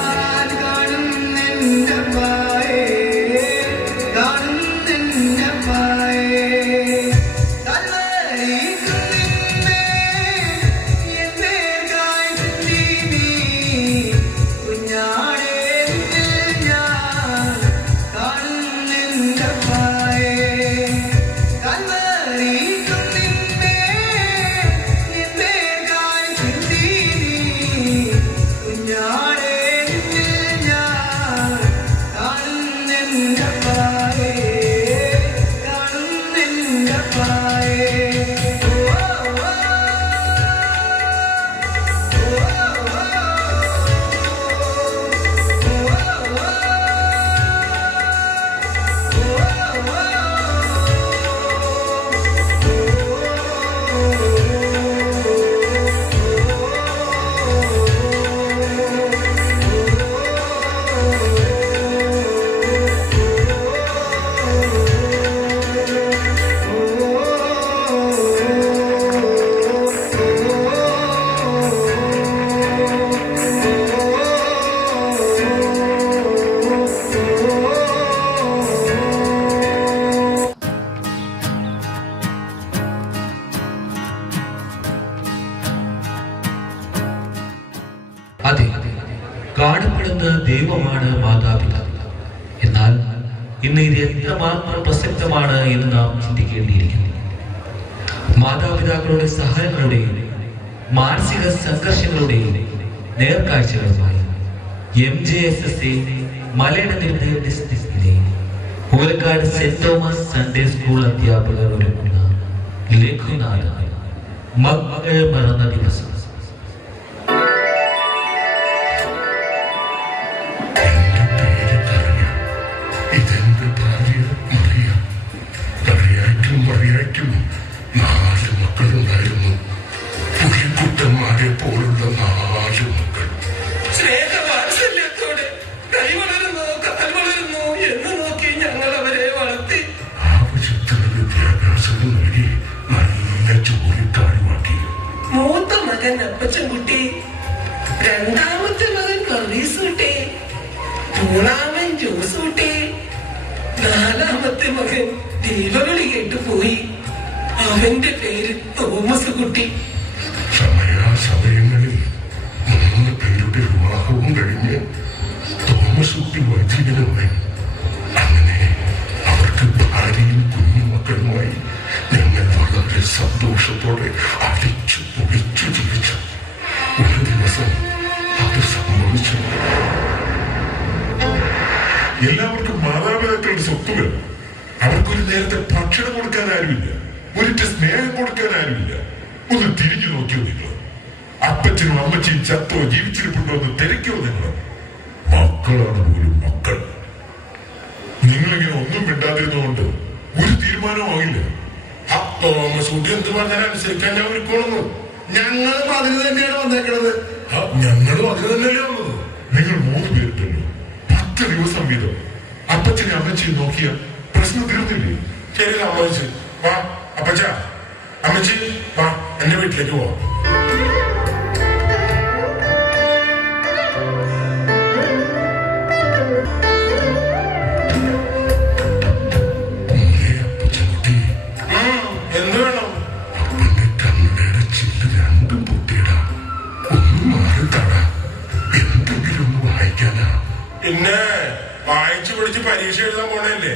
അതെ, കാണപ്പെടുന്ന ദൈവമാണ് മാതാപിതാക്കൾ. എന്നാൽ ഇന്ന് ഇത് എത്രമാത്രം പ്രസക്തമാണ് എന്ന് നാം ചിന്തിക്കേണ്ടിയിരിക്കുന്നു. മാതാപിതാക്കളുടെ സഹനങ്ങളുടെയും മാനസിക സംഘർഷങ്ങളുടെയും നേർക്കാഴ്ചകളുമായി MJSSA മലയുടെ നിർദ്ദേശ ഡിസ്ട്രിക്റ്റിലെ ഹൂലക്കാട് സെന്റ് തോമസ് സൺഡേ സ്കൂൾ അധ്യാപകർ ഒരുക്കുന്ന ലഘുനാടകം മക്കൾ മറന്ന ദിവസം. നാല് മക്കളുണ്ടായിരുന്നു. പുലിക്കുട്ടന്മാരെ പോലുള്ള 4 മക്കൾ. സ്നേഹവാത്സല്യത്തോടെ കൈ വളരുന്നു കാൽ വളരുന്നു എന്ന് നോക്കി ഞങ്ങൾ അവരെ വളർത്തി. ആവശ്യത്തിന് വിദ്യാഭ്യാസം നൽകി നല്ല ജോലിക്കാരുമാക്കി. മൂത്ത മകൻ അപ്പച്ചൻകുട്ടി, രണ്ടാമത്തെ മകൻ കർവീസ് കുട്ടി, മൂന്നാമൻ ജോസ് കുട്ടി, 4ാമത്തെ മകൻ ദൈവവിളി കേട്ടുപോയി. അവന്റെ പേര് തോമസ് കുട്ടി. സമയാസമയങ്ങളിൽ 3 പേരുടെ വിവാഹവും കഴിഞ്ഞ് തോമസ് കുട്ടി വൈദികനുമായി. അങ്ങനെ അവർക്ക് ഭാര്യയും കുഞ്ഞുമക്കളുമായി ഞങ്ങൾ വളരെ സന്തോഷത്തോടെ അടിച്ചു പൊളിച്ചു ജീവിച്ചു. ഒരു ദിവസം അത് സംഭവിച്ചു. എല്ലാവർക്കും മാതാപിതാക്കളുടെ സ്വത്തുകൾ. അവർക്കൊരു നേരത്തെ ഭക്ഷണം കൊടുക്കാൻ ആരുമില്ല, ഒരിറ്റ സ്നേഹം കൊടുക്കാൻ ആരുമില്ല. ഒന്ന് തിരിഞ്ഞു നോക്കിയോ നിങ്ങൾ? അപ്പച്ചനും അമ്മച്ചിയും ചത്തോ ജീവിച്ചിരിപ്പുണ്ടോ എന്ന് തിരക്കോ നിങ്ങൾ? മക്കളാണ് പോലും മക്കൾ. നിങ്ങളിങ്ങനെ ഒന്നും മിണ്ടാതിരുന്നുകൊണ്ട് ഒരു തീരുമാനമാകില്ല. തോമസ് കുട്ടി എന്ത് പറഞ്ഞാലും അനുസരിക്കാൻ ഞാൻ ഒരുക്കോളുന്നു. ഞങ്ങളും അതിന് തന്നെയാണ് വന്നേക്കണത്. ഞങ്ങളും അതിന് തന്നെയല്ലേ വന്നത്. നിങ്ങൾ 3 പേരുണ്ടല്ലോ, 10 ദിവസം വീതം അപ്പച്ചനെ അമ്മച്ചിയും നോക്കിയ പ്രശ്നം തീർന്നില്ലേ? ശരി അമ്മച്ചി വാ, അപ്പച്ച അമ്മച്ചി വാ, എന്റെ വീട്ടിലേക്ക് പോവാം. എന്ത് വേണം? അപ്പന്റെ കണ്ണടയുടെ ചില്ല് 2 പൊട്ടിയടാ. ഒന്ന് മാറിത്താടാ. എന്തെങ്കിലും ഒന്ന് വായിക്കാനാ. പിന്നെ വായിച്ചു പിടിച്ച് പരീക്ഷ എഴുതാൻ പോണല്ലേ?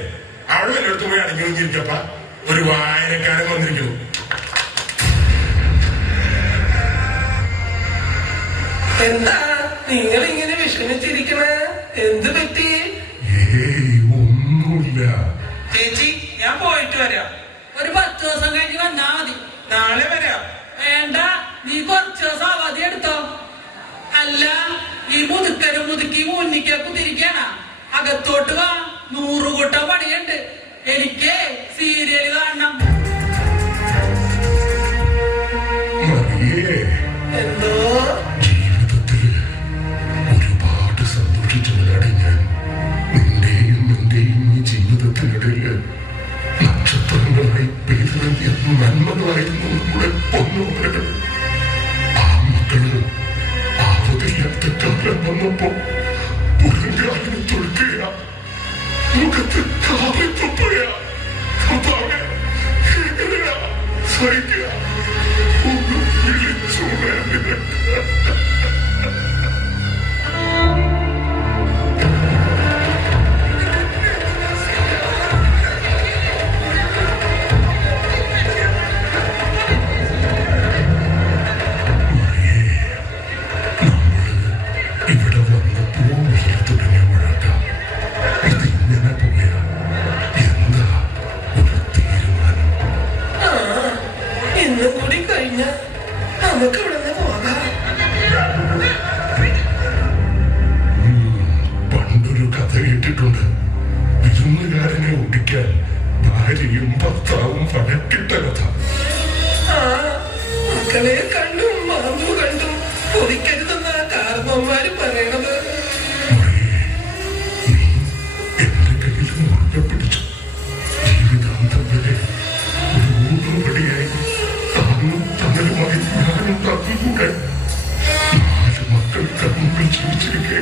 അവിടെ വല്ലയിടത്ത് പോയി അടങ്ങി നോക്കിയിരിക്കപ്പ. ഒരു വായനക്കാരൻ വന്നിരിക്കുന്നു. എന്താ നിങ്ങൾ ഇങ്ങനെ വിഷമിച്ചിരിക്കണേ? എന്ത് പറ്റി? ഒന്നുമില്ല ചേച്ചി, ഞാൻ പോയിട്ട് വരാം. ഒരു 10 ദിവസം കഴിഞ്ഞ് വന്നാ മതി. നാളെ വരാം. വേണ്ട, നീ കുറച്ച് ദിവസം അവധി എടുത്തോ. അല്ല, ഈ മുതുക്കനും മുതുക്കി മുന്നിക്കൊക്കെ തിരിക്കണ. അകത്തോട്ട് വാ, 100 കൂട്ടം പണിയുണ്ട്. എനിക്ക് സീരിയല് കാണണം. എന്തോ ജീവിതത്തിൽ ഒരുപാട് സന്തോഷിച്ചവനാണ് ഞാൻ. നിന്റെയും ഈ ജീവിതത്തിനിടയിൽ നക്ഷത്രങ്ങളായി പെയ്തിറങ്ങിയ നന്മകളായിരുന്നു നമ്മുടെ പൊന്നോമനകൾ. ആ മക്കള് ആവതില്ലാത്ത കാലം വന്നപ്പോ പുറങ്കാലിന് തൊഴുക്കുക, മുഖത്ത് കാറിപ്പൊപ്പുക. എങ്ങനെയാ സഹിക്കുക? ഒന്ന് വിളിച്ചു നിനക്ക്. ഇവിടെ വന്നപ്പോ വലിയ തുടങ്ങിയ മുഴക്കം. ഇതിങ്ങനെ പോയാ എന്താ ഒരു തീരുമാനം? ഇന്നും കൂടി കഴിഞ്ഞ നമുക്ക് ഇവിടെ നിന്ന് പോകാം. പണ്ടൊരു കഥ കേട്ടിട്ടുണ്ട്. വിരുന്നുകാരനെ ഒടിക്കാൻ ഭാര്യയും ഭർത്താവും വഴക്കിട്ട കഥ. മക്കളെ കണ്ടും മാമ്പു കണ്ടും കൊതിക്കരുതെന്ന കാരണവന്മാര് പറയണത്. എന്റെ കയ്യിൽ മുറുകെ പിടിച്ചു. ജീവിതാന്തം വരെ ഒരു ഊന്നുപടിയായി താനും തണലുമായി ഞാനും തന്നുകൂടെ. 4 മക്കൾക്ക് മുമ്പിൽ ജീവിച്ചിരിക്കെ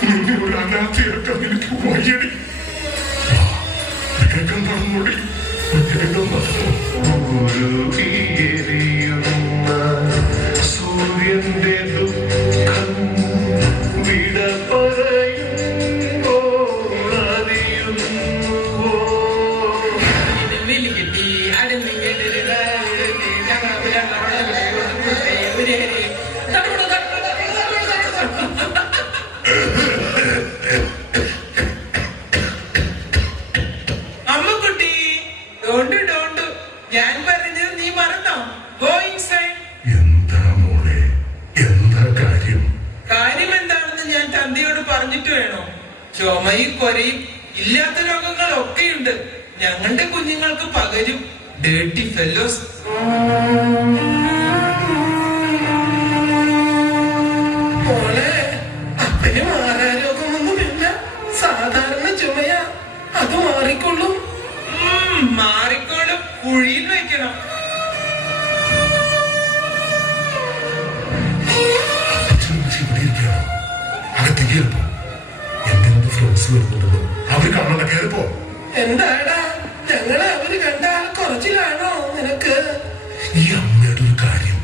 നിന്നെ ഒരു അനാഥയാക്കാൻ എനിക്ക് വയ്യടി. വേഗം നടന്നോടി, വേഗം അമ്മക്കുട്ടി, ഡോണ്ട് ഞാൻ പറഞ്ഞത് നീ മറന്നോ? Go inside. എന്താ മോളെ, എന്താ കാര്യം? കാര്യം എന്താണെന്ന് ഞാൻ തന്തയോട് പറഞ്ഞിട്ട് വേണോ? ചുമയും കൊരയും ഇല്ലാത്ത രോഗങ്ങളൊക്കെയുണ്ട്. ഞങ്ങളുടെ കുഞ്ഞുങ്ങൾക്ക് പകരും. Dirty fellows. മോളെ, അപ്പന് മാറാരോഗമൊന്നുമില്ല. സാധാരണ ചുമയാ. അത് മാറിക്കൊള്ളും. മാറിക്കോളും. കുഴിയിൽ വെക്കണം. അവര് കാണണ്ട, കയറിപ്പോ. എന്താടാ, ഞങ്ങളെ അവര് കണ്ടാൽ കുറച്ചിലാണോ നിനക്ക്? ഈ അമ്മയുടെ ഒരു കാര്യം,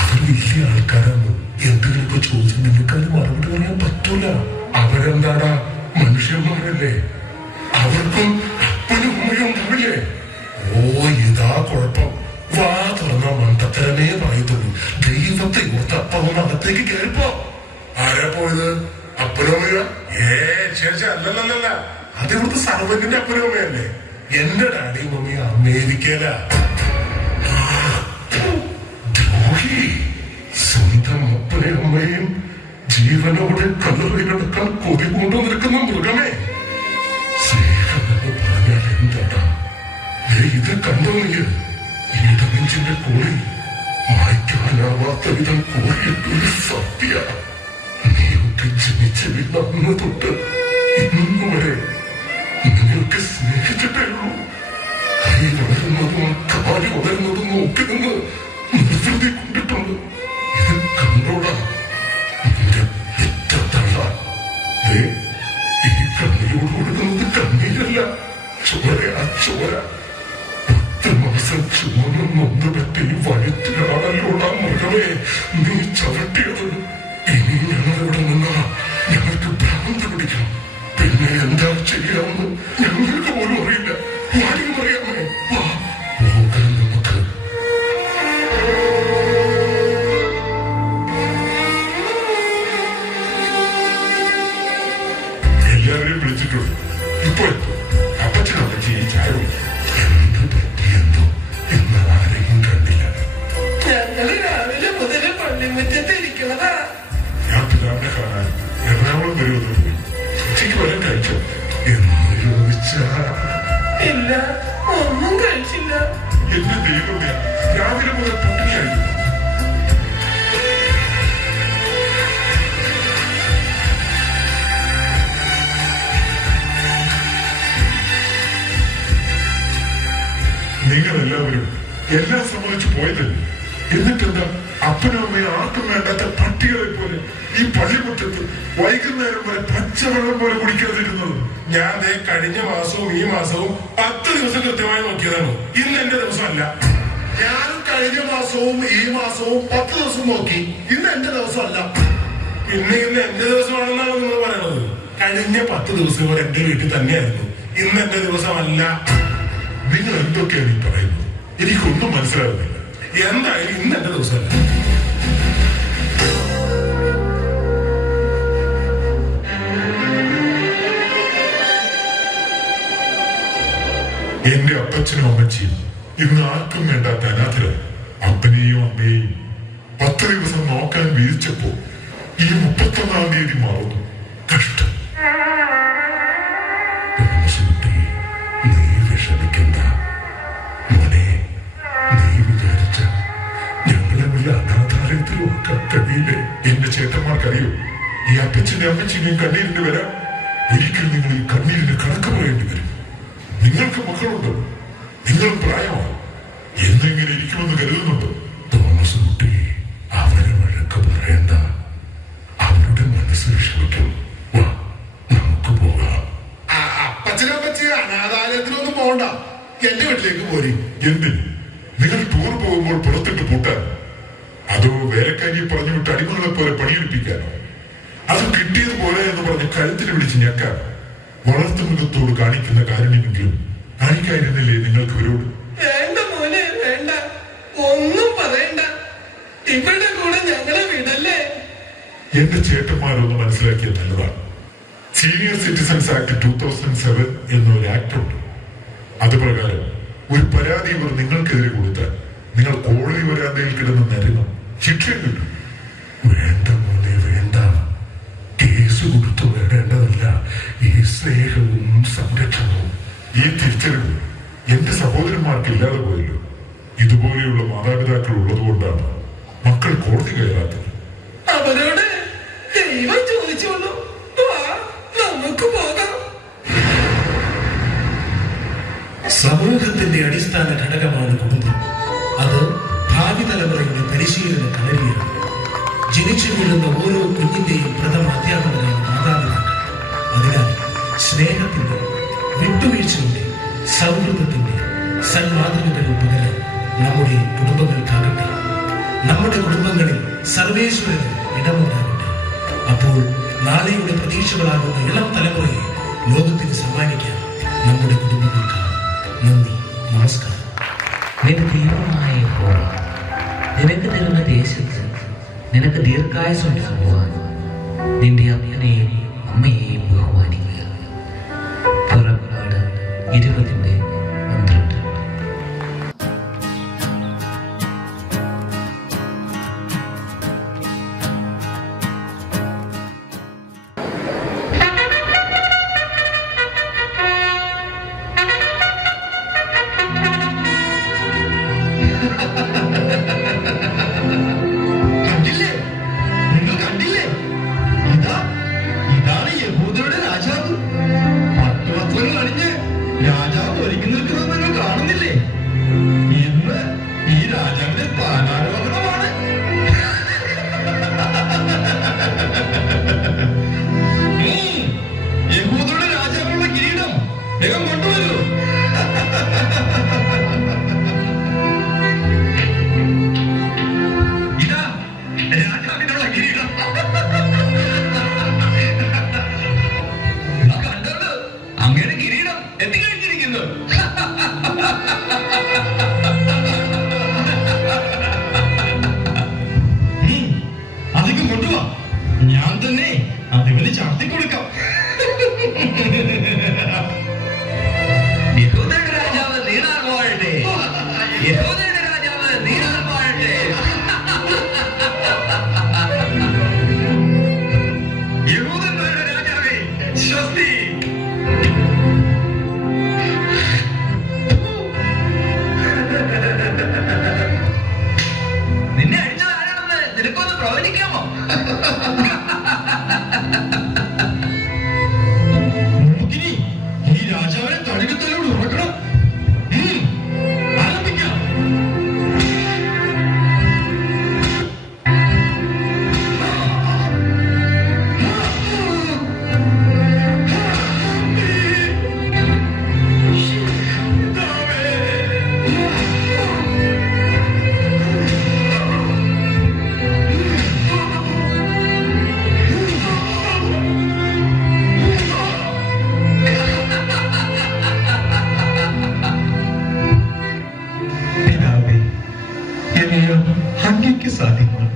അവർ വലിയ ആൾക്കാരാണ്. എന്തെങ്കിലുമൊക്കെ ചോദിച്ചാൽ നിനക്ക് അത് മറുപടി പറയാൻ പറ്റൂല. അവരെന്താടാ, മനുഷ്യന്മാരല്ലേ? അവർക്കും അപ്പനും അമ്മയും ഉണ്ടാവില്ലേ? ഓ, ഇതാ കുഴപ്പം. വാ തുറന്ന മണ്ടത്തരമേ പറയത്തുള്ളൂ. ദൈവത്തെ ഓർത്ത് അപ്പം ഒന്ന് അകത്തേക്ക് കയറിപ്പോ. ആരാ പോയത്? അപ്പനോമയോ? ശരി, അല്ലല്ല, അത് ഇവിടുത്തെ സർവന്റിന്റെ അപ്പനോമയല്ലേ? എന്റെ ഡാഡിയും മമ്മിയും അമേരിക്കയില. ദ്രോഹി. സ്വന്തം അപ്പനെയും അമ്മയും ജീവനോടെ കല്ലറി കിടക്കാൻ കൊതി കൊണ്ടു നിൽക്കുന്ന മൃഗമേ. സ്നേഹമെന്ന് പറഞ്ഞാൽ എന്താടാ? ഇത് കണ്ടോ നീ? ഇടനെഞ്ചിന്റെ കോളിൽ മായ്ക്കാനാവാത്ത വിധം കോഴിയിട്ടൊരു സത്യ. നീയൊക്കെ ജനിച്ച വീണ തൊട്ട് ഇന്നു വരെ നിങ്ങൾക്ക് സ്നേഹിച്ചിട്ടേ ഉള്ളൂ. കൈ വളരുന്നതും കാല് വളരുന്നതും നോക്കി നിന്ന് നിർവൃതി കൊണ്ടിട്ടുണ്ട്. ഇത് കണ്ടോടാ നിന്റെ പിറ്റത്തള്ള. ഈ കണ്ണിലൂടെ ഒഴുകുന്നത് കണ്ണീരല്ല, ചോരയാ ചോര. 10 മാസം ചുമന്നും നൊന്ത് പറ്റി വയറ്റിലാണല്ലോടാ മൃഗമേ നീ ചവിട്ടിയത്. ഇനി ഞങ്ങളിവിടെ നിന്നാ ഞങ്ങൾക്ക് ഭ്രാന്ത് പിടിക്കണം. പിന്നെ എന്താ ചെയ്യാമെന്ന് ഞങ്ങൾക്ക് പോലും അറിയില്ല. ആരും അറിയാമേ. പോകാൻ നമുക്ക്. എല്ലാവരെയും വിളിച്ചിട്ടുണ്ട്. ഇപ്പൊ അപ്പച്ചനപ്പച്ചി ഈ ചായ എന്ത് പറ്റിയെന്തോ ഇന്ന് ആരെയും കണ്ടില്ല. ഞങ്ങള് രാവിലെ മുതല് പള്ളിമുറ്റത്ത് ഇരിക്കണതാ. ഞാൻ പിതാവിനെ കാണാൻ എറണാകുളം വരുമെന്ന് പോയി. ഉച്ചയ്ക്ക് വരാൻ കഴിച്ചോ എന്ന് ചോദിച്ചാ ഇല്ല, ഒന്നും കഴിച്ചില്ല. എന്റെ ദൈവമേ, രാവിലെ മുതൽ പട്ടിണിയായിരുന്നു. നിങ്ങളെല്ലാവരും എല്ലാം സമ്മതിച്ചു പോയതല്ലേ? എന്നിട്ടെന്താ അപ്പനും അമ്മയും ആർക്കും വേണ്ടാത്ത പട്ടികളെ പോലെ ഈ പള്ളിമുറ്റത്ത് വൈകുന്നേരം വരെ പച്ചവെള്ളം പോലെ കുടിക്കാതിരുന്നത്? ഞാൻ കഴിഞ്ഞ മാസവും ഈ മാസവും 10 ദിവസം കൃത്യമായി നോക്കിയതാണ്. ഇന്ന് എന്റെ ദിവസമല്ല. ഞാൻ കഴിഞ്ഞ മാസവും ഈ മാസവും 10 ദിവസം നോക്കി. ഇന്ന് എന്റെ ദിവസമല്ല. പിന്നെ ഇന്ന് എന്റെ ദിവസമാണെന്നാണ് നിങ്ങൾ പറയണത്. കഴിഞ്ഞ 10 ദിവസം വരെ എന്റെ വീട്ടിൽ തന്നെയായിരുന്നു. ഇന്ന് എന്റെ ദിവസമല്ല. നിങ്ങൾ എന്തൊക്കെയാണ് ഈ പറയുന്നത്? എനിക്കൊന്നും മനസ്സിലാകുന്നില്ല. എന്തായാലും ഇന്ന് എന്റെ ദിവസമല്ല. എന്റെ അപ്പച്ചനും അമ്മച്ചിയും ഇന്ന് ആർക്കും വേണ്ടാത്ത അനാഥരായി. അപ്പനെയും അമ്മയെയും 10 ദിവസം നോക്കാൻ വീഴ്ചപ്പോ ഈ 31-ാം തീയതി മാറുന്നു. കഷ്ടം. നീ വിഷമിക്കണ്ട മോനെ. നീ വിചാരിച്ച ഞങ്ങളെ വല്ല അനാഥാലയത്തിലും ഒക്കെ കഴിയില്ലേ? എന്റെ ചേട്ടന്മാർക്കറിയോ ഈ അപ്പച്ചന്റെ അമ്മച്ചിന്റെയും കണ്ണീരിന്റെ വരാം. ഒരിക്കൽ നിങ്ങൾ ഈ കണ്ണീരിന്റെ കണക്ക് പറയേണ്ടി വരും. നിങ്ങൾക്ക് മക്കളുണ്ടോ? നിങ്ങൾ പ്രായമാണ്. എന്തെങ്കിലും ഇരിക്കുമെന്ന് കരുതുന്നുണ്ടോ? തോമസ് കുട്ടി, അവരെ വഴക്ക് പറയണ്ട. അവരുടെ മനസ്സ് വിഷമിക്കും. വാ, നമുക്ക് പോകാം. അപ്പച്ചനപ്പച്ചി അനാഥാലയത്തിനൊന്നും പോകണ്ട. എന്റെ വീട്ടിലേക്ക് പോരി. എന്തിന്? നിങ്ങൾ ടൂർ പോകുമ്പോൾ പുറത്തിട്ട് പൂട്ടാൻ? അതോ വേലക്കാരിയെ പറഞ്ഞു വിട്ട് അടിമകളെ പോലെ പണിയെടുപ്പിക്കാനോ? അത് കിട്ടിയതുപോലെ എന്ന് പറഞ്ഞ് കഴുത്തിന് പിടിച്ച് ഞെക്കാൻ വളർത്തുമൃഗത്തോട് കാണിക്കുന്ന കാരുണ്യമെങ്കിലും കാണിക്കായിരുന്നില്ലേ നിങ്ങൾക്ക് ഇവരോട്? വേണ്ട മോനെ, വേണ്ട. ഒന്നും പറയണ്ട. ഇവരുടെ കൂടെ ഞങ്ങളെ വിടല്ലേ? എന്റെ ചേട്ടന്മാരൊന്ന് മനസ്സിലാക്കിയ നല്ലതാണ്. സീനിയർ സിറ്റിസൺസ് ആക്ട് 2007 എന്നൊരു ആക്ട് ഉണ്ട്. അത് പ്രകാരം ഒരു പരാതി ഇവർ നിങ്ങൾക്കെതിരെ കൊടുത്താൽ നിങ്ങൾ കോടതി വരാന്തയിൽ കിടന്ന് നരങ്ങും, ശിക്ഷയും കിട്ടും. വേണ്ട മോനെ വേണ്ട, കേസ് കൊടുത്തു വരേണ്ടതല്ല ഈ സ്നേഹവും സംരക്ഷണവും. ഈ തിരിച്ചറിവ് എന്റെ സഹോദരന്മാർക്ക് ഇല്ലാതെ പോയല്ലോ. ഇതുപോലെയുള്ള മാതാപിതാക്കൾ ഉള്ളത് കൊണ്ടാണ് മക്കൾ കോടതി കയറാത്തത്. അവരോട് ദൈവം ചോദിച്ചോളൂ, നമുക്ക് പോകാം. സമൂഹത്തിന്റെ അടിസ്ഥാന ഘടകമാണ് കുടുംബം. അത് ഭാവി തലമുറയുടെ പരിശീലന കളരിയാണ്. ജനിച്ചു വീഴുന്ന ഓരോ കുഞ്ഞിന്റെയും പ്രഥമ അധ്യാപകരാണ് മാതാപിതാക്കൾ. അതിനാൽ സ്നേഹത്തിന്റെ, വിട്ടുവീഴ്ചയുടെ, സൗഹൃദത്തിന്റെ സന്മാതൃകകൾ പകരാൻ നമ്മുടെ കുടുംബങ്ങൾക്കാകട്ടെ. നമ്മുടെ കുടുംബങ്ങളിൽ സർവേശ്വരന് ഇടമുണ്ടാകട്ടെ. അപ്പോൾ നാളെയുടെ പ്രതീക്ഷകളാകുന്ന ഇളം തലമുറയെ ലോകത്തിന് സമ്മാനിക്കാൻ നമ്മുടെ കുടുംബങ്ങൾക്കാണ്. നന്ദി, നമസ്കാരം. നിന്റെ ദൈവമായ യഹോവ നിനക്ക് തരുന്ന ദേശത്ത് നിനക്ക് ദീർഘായുസ്സുണ്ടാകുവാൻ നിന്റെ അപ്പനെയും അമ്മയെയും ബഹുമാനിക്കുക. പുറപ്പാട് 20:12. കണ്ടില്ലേ, നിങ്ങൾ കണ്ടില്ലേ? ഇതാണ് യഹൂദരുടെ രാജാവ്. 10 വസ്ത്രങ്ങൾ അണിഞ്ഞ് രാജാവ് ഒരുങ്ങി നിൽക്കുന്നത് നിങ്ങൾ കാണുന്നില്ലേ? ഇന്ന് ഈ രാജാവിന്റെ സ്ഥാനാരോഹണമാണ്. യഹൂദരുടെ രാജാവിനുള്ള കിരീടം വേഗം കൊണ്ടുവരൂ. ഇതാ രാജാവിനുള്ള കിരീടം. കണ്ടോളൂ, അങ്ങയുടെ കിരീടം എത്തിക്കഴിഞ്ഞിരിക്കുന്നു. അധികം കൊണ്ടുവാ, ഞാൻ തന്നെ അതിവന് ചാർത്തി കൊടുക്കാം. യഹൂദയുടെ രാജാവ് നീണാൾ വാഴട്ടെ, യഹൂദയുടെ രാജാവ് നീണാൾ വാഴട്ടെ. യഹൂദന്മാരുടെ രാജാവേ സ്വസ്തി. നിന്നെ അടിച്ചത് ആരാണെന്ന് നിനക്കൊന്ന് പ്രവചിക്കാമോ? നമുക്കിനി ഈ രാജാവിനെ തഴുകത്തലോട് ഉറക്കണം. ആരംഭിക്കാം. അങ്ങേക്ക് സാധ്യമാണ്.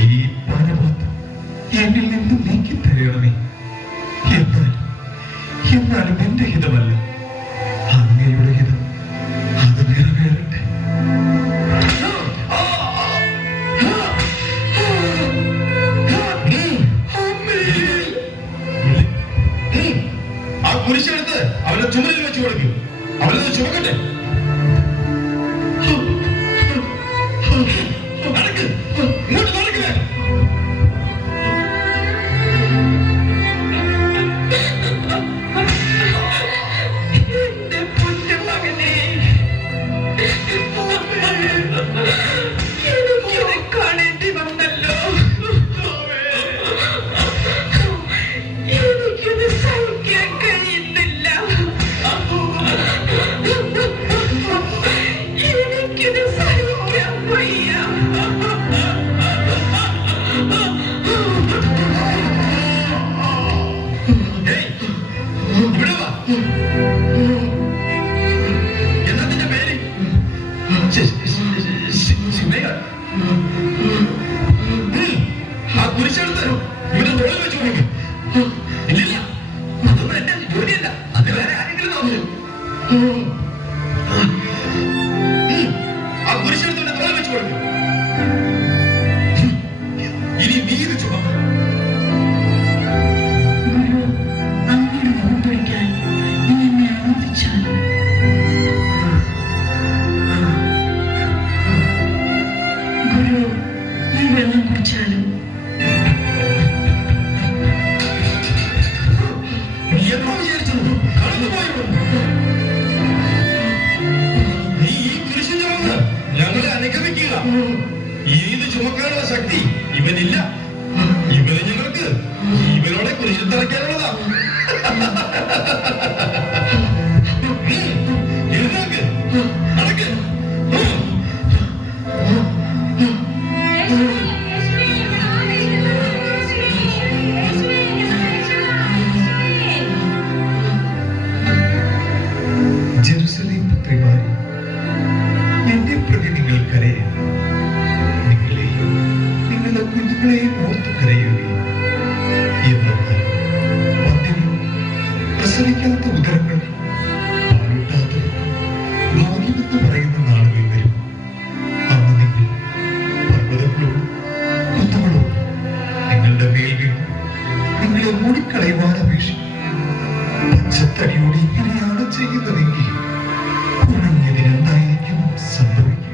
ഈ പരമത്വം എന്നിൽ നിന്ന് നീക്കി തരണമേ. എന്നാലും എന്റെ ഹിതമല്ല, അങ്ങയുടെ ഹിതം അത് നിറവേറട്ടെ. ആ കുരിശെടുത്ത് അവന്റെ ചുമലിൽ വെച്ച് കൊടുക്കും. അവനത് ചുമക്കട്ടെ. ഇങ്ങോട്ട് നടക്കുക. കാണേണ്ടി വന്നല്ലോ. എനിക്കിത് സഹിക്കാൻ കഴിയുന്നില്ല. എനിക്കിത് സഹിക്കാൻ വയ്യ. ഇവിടെ വാ. എന്നതിന്റെ പേര് ശിമയോൻ. വെള്ളം കുടിച്ചാലും ഞങ്ങളെ അനുഗമിക്കുക. ഇത് ചുമക്കാനുള്ള ശക്തി ഇവനില്ല. ഇവന് ഞങ്ങൾക്ക് ഇവനോടെ കുരിശിൽ തറയ്ക്കാനുള്ളതാ. എഴുന്നേൽക്ക്, നടക്ക്. ജെറുസലേം പുത്രിമാരെ, എന്നെ പ്രതി നിങ്ങൾ കരയരുത്. നിങ്ങളെയും നിങ്ങളുടെ കുഞ്ഞുങ്ങളെയും ഓർത്ത് കരയുകയും എന്നാൽ പത്തിനും പ്രസവിക്കാത്ത ഉദരങ്ങൾ പാലൂട്ടാത്തത് ഭാഗ്യമെന്ന് പറയുന്ന നാളുകൾ വരും. അന്ന് നിങ്ങൾ പർവ്വതങ്ങളോടും കുന്നുകളോടും നിങ്ങളുടെ മേൽ വീണ് നിങ്ങളെ മൂടിക്കളയുവാൻ അപേക്ഷിക്കും. പച്ചത്തടിയോട് ഇങ്ങനെയാണ് ചെയ്യുന്നതെങ്കിൽ ഉണങ്ങിയതിനെന്തായിരിക്കും സംഭവിക്കുക?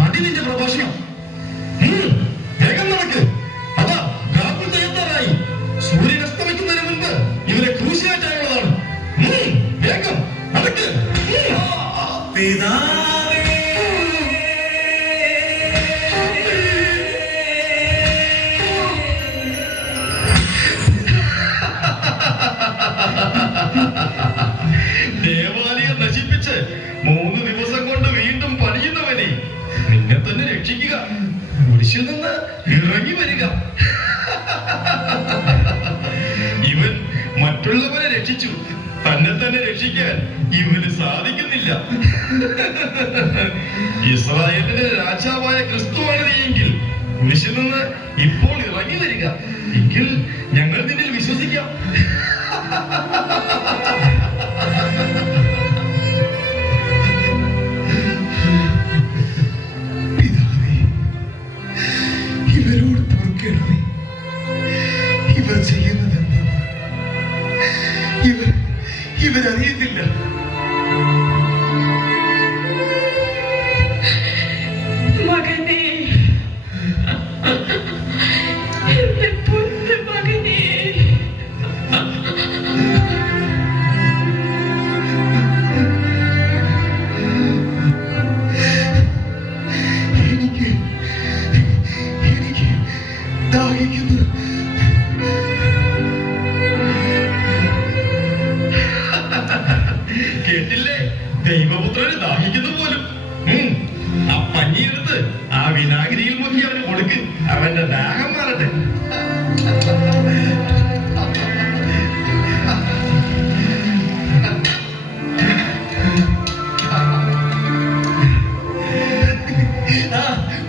മതി നിന്റെ പ്രഭാഷണം. വേഗം നടക്ക്. അതാ രാഹുൽ തയ്യാറായി. സൂര്യൻ അസ്തമിക്കുന്നതിന് മുൻപ് ഇവരെ ക്രൂശിലേറ്റാനുള്ളതാണ്. വേഗം നടക്ക്. പിതാവേ, ദേവാലയം നശിപ്പിച്ച് 3 ദിവസം കൊണ്ട് വീണ്ടും പണിയുന്നവനെ നിന്നെ തന്നെ രക്ഷിക്കുക. കുരിശിൽ നിന്ന് ഇറങ്ങി വരിക. ഇവൻ മറ്റുള്ളവരെ രക്ഷിച്ചു, തന്നെ തന്നെ രക്ഷിക്കാൻ ഇവന് സാധിക്കുന്നില്ല. ഇസ്രായേലിന്റെ രാജാവായ ക്രിസ്തുവാണ് നീയെങ്കിൽ കുരിശിൽ നിന്ന് ഇപ്പോൾ ഇറങ്ങി വരിക. എങ്കിൽ ഞങ്ങൾ നിന്നിൽ വിശ്വസിക്കാം. പിതാവേ, ഇവരോട് പൊറുക്കണമേ. ഇവർ ചെയ്യുന്നതെന്ന് ഇവരറിയുന്നില്ല. മകനെ, എന്റെ പൊന്നു മകനെ, എനിക്ക് ദാഹിക്കുന്നു. കേട്ടില്ലേ? ദൈവപുത്രന് ദാഹിക്കുന്നു പോലും. ആ പഞ്ഞിയെടുത്ത് ആ വിനാഗിരിയിൽ മുക്കി അവന് കൊടുക്ക്. അവന്റെ ദാഹം മാറട്ടെ.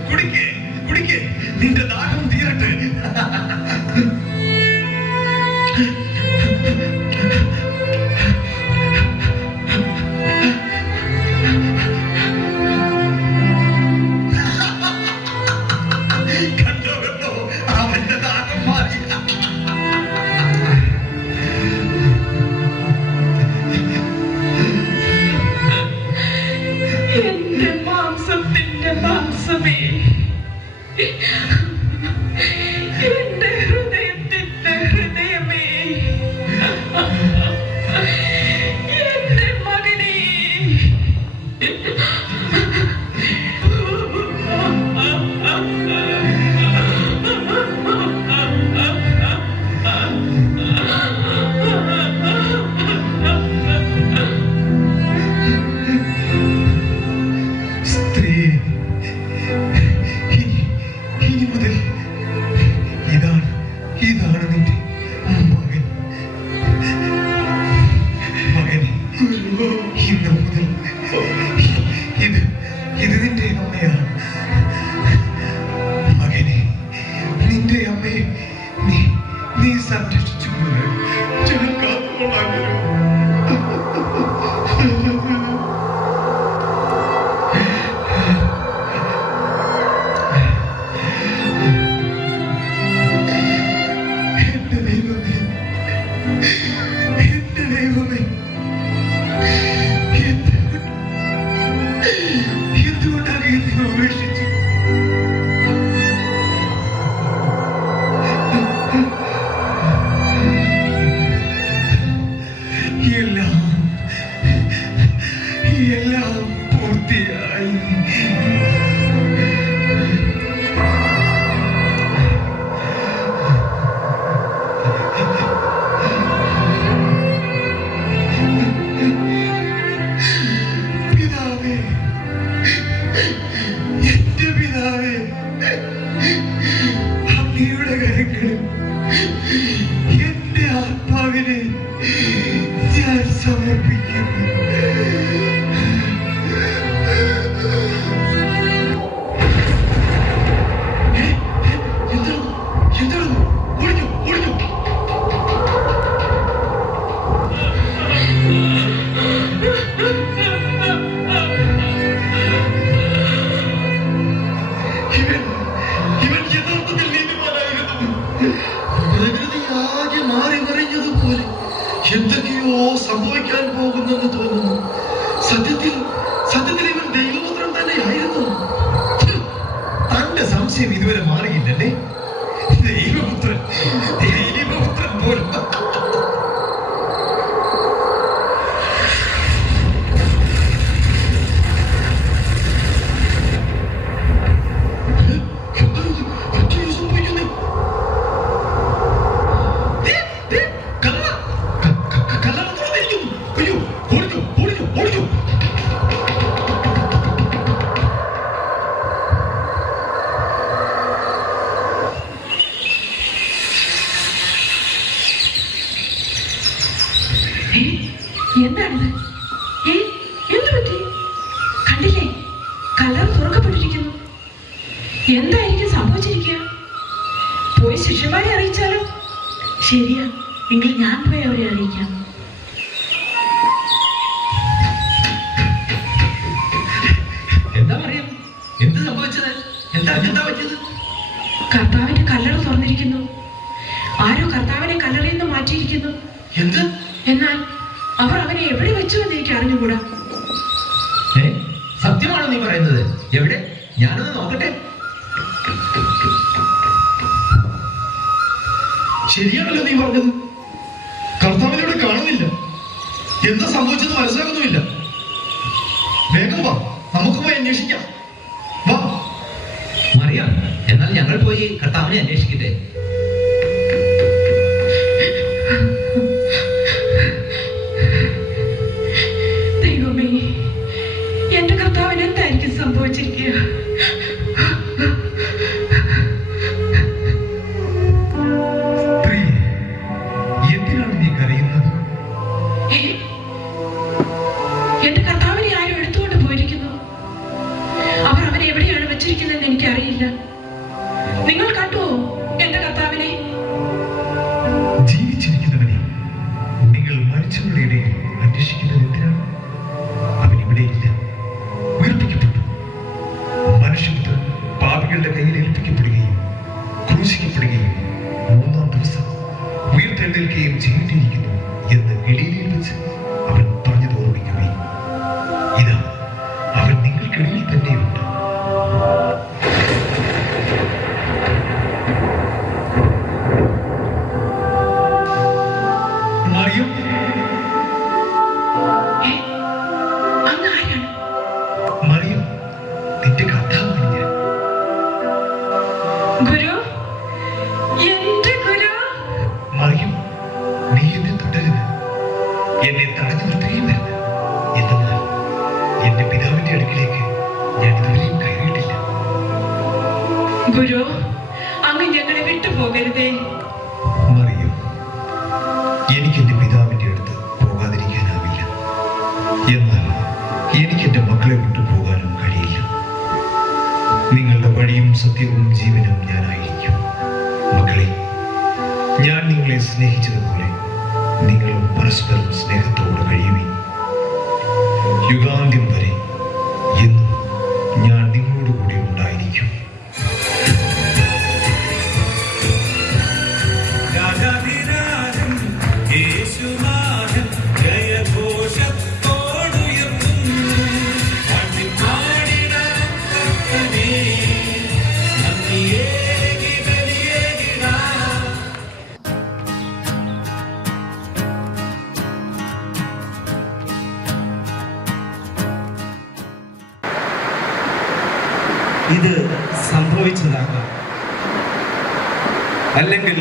കുടിക്കേ കുടിക്കേ, നിന്റെ ദാഹം തീരട്ടെ. കണ്ടോ കണ്ടോ, അവന്റെ ദാഹം മാറി. എന്റെ മാംസത്തിന്റെ മാംസമേ, എന്റെ ഹൃദയത്തിന്റെ ഹൃദയമേ, എന്റെ മകനേ, സ്ത്രീയെ, ഇനി മുതൽ ഇതാണ് നിന്റെ മകൻ. മകനെ, ഇന്ന് മുതൽ ഇത് നിന്റെ അമ്മയാണ്. മകനെ, നിന്റെ അമ്മയെ നീ സംരക്ഷിച്ചു ഞാൻ കാത്തുകൊണ്ടാകുന്നു. എന്റെ ദൈവമേ, എന്റെ ദൈവമേ, എന്തുകൊണ്ടാണ് എന്നെ ഉപേക്ഷിച്ചു? കർത്താവേ, അങ്ങയുടെ കരങ്ങളിൽ എന്റെ ആത്മാവിനെ ഞാൻ സമർപ്പിക്കുന്നു. എന്തൊക്കെയോ സംഭവിക്കാൻ പോകുന്നെന്ന് തോന്നുന്നു. സത്യത്തിൽ ഇവൻ ദൈവപുത്രൻ തന്നെയായിരുന്നു. തന്റെ സംശയം ഇതുവരെ മാറിയില്ലല്ലേ? ദൈവപുത്രൻ പോലും. എന്താണിത്? എന്ത് പറ്റി? കണ്ടില്ലേ, കല്ലറ തുറക്കപ്പെട്ടിരിക്കുന്നു. എന്തായിരിക്കും സംഭവിച്ചിരിക്കുക? പോയി ശിഷ്യന്മാരെ അറിയിച്ചാലോ? ശരിയാ, എങ്കിൽ ഞാൻ പോയി അവരെ അറിയിക്കാം. എന്താ പറയാ? എന്ത് സംഭവിച്ചത്? എന്താ പറ്റിയത്? കർത്താവിന്റെ കല്ലറ തുറന്നിരിക്കുന്നു. ആരോ കർത്താവിനെ കല്ലറയിൽ നിന്ന് മാറ്റിയിരിക്കുന്നു. എന്ത്? എന്നാൽ അവർ അവനെ എവിടെ വെച്ചു എന്ന് എനിക്ക് അറിഞ്ഞുകൂടാ. സത്യമാണോ നീ പറയുന്നത്? എവിടെ? ഞാനൊന്ന് നോക്കട്ടെ. ശരിയാണല്ലോ നീ പറഞ്ഞത്. കർത്താവിനോട് കാണുന്നില്ല. എന്താ സംഭവിച്ചത് മനസ്സിലാക്കുന്നുമില്ല. വേഗം വാ, നമുക്ക് പോയി അന്വേഷിക്കാം. വാ മറിയാം, എന്നാൽ ഞങ്ങൾ പോയി കർത്താവിനെ അന്വേഷിക്കട്ടെ. ദൈവമേ, എന്റെ കർത്താവിന് എന്തായിരിക്കും സംഭവിച്ചിരിക്കുക? എന്തിനാണ് നീ കരയുന്നത്? എന്റെ കർത്താവിനെ ആരും എടുത്തുകൊണ്ട് പോയിരിക്കുന്നു. അവർ അവനെ എവിടെയാണ് വെച്ചിരിക്കുന്നതെന്ന് എനിക്കറിയില്ല. നിങ്ങൾ കണ്ടുവോ എന്റെ കർത്താവിനെ? ജീവിച്ചിരിക്കുന്നവനെ നിങ്ങൾ മരിച്ചവരുടെ ഇടയിൽ അന്വേഷിക്കുന്നത് എന്തിനാണ്? അവൻ ഇവിടെയില്ല, ഉയർപ്പിക്കപ്പെട്ടു. മനുഷ്യപുത്രൻ പാപികളുടെ കയ്യിൽ ഏൽപ്പിക്കപ്പെടുകയും ക്രൂശിക്കപ്പെടുകയും 3-ാം ദിവസം ഉയർത്തെഴുന്നേൽക്കുകയും ചെയ്യേണ്ടിയിരിക്കുന്നു എന്ന് ഗലീലയിൽ വെച്ച് അവൻ പറഞ്ഞത് ഓർമ്മിക്കുകയും, ഇതാ അവൻ നിങ്ങൾക്കിടയിൽ തന്നെയുണ്ട്. മറിയം, മറിയം, നിന്റെ കർത്താവാണ് ഞാൻ. ഗുരു, എന്റെ ഗുരു. മറിയം, നീ എന്നെ തുടരുത്, എന്നെ തടഞ്ഞു നിർത്തുകയും വരുത്. എന്തെന്നാൽ എന്റെ പിതാവിന്റെ അടുക്കിലേക്ക് ഞാൻ ഇതുവരെയും കയറിയിട്ടില്ല. ഗുരു, അങ്ങ് ഞങ്ങളെ വിട്ടുപോകരുതേ. മറിയം, എനിക്ക് എന്റെ പിതാവിന്റെ അടുത്ത് പോകാതിരിക്കാനാവില്ല. എന്നാൽ എനിക്ക് എന്റെ മക്കളെ വിട്ടു പോകാനും കഴിയില്ല. നിങ്ങളുടെ വഴിയും സത്യവും ജീവനും ഞാനായിരിക്കും. മക്കളെ, ഞാൻ നിങ്ങളെ സ്നേഹിച്ചതുപോലെ നിങ്ങളും പരസ്പരം സ്നേഹത്തോടെ കഴിയുവിൻ. യുഗാന്ത്യം വരെ എന്നും ഞാൻ നിങ്ങളോട് കൂടി ഉണ്ടായിരിക്കും. ഇത് സംഭവിച്ചതാകാം, അല്ലെങ്കിൽ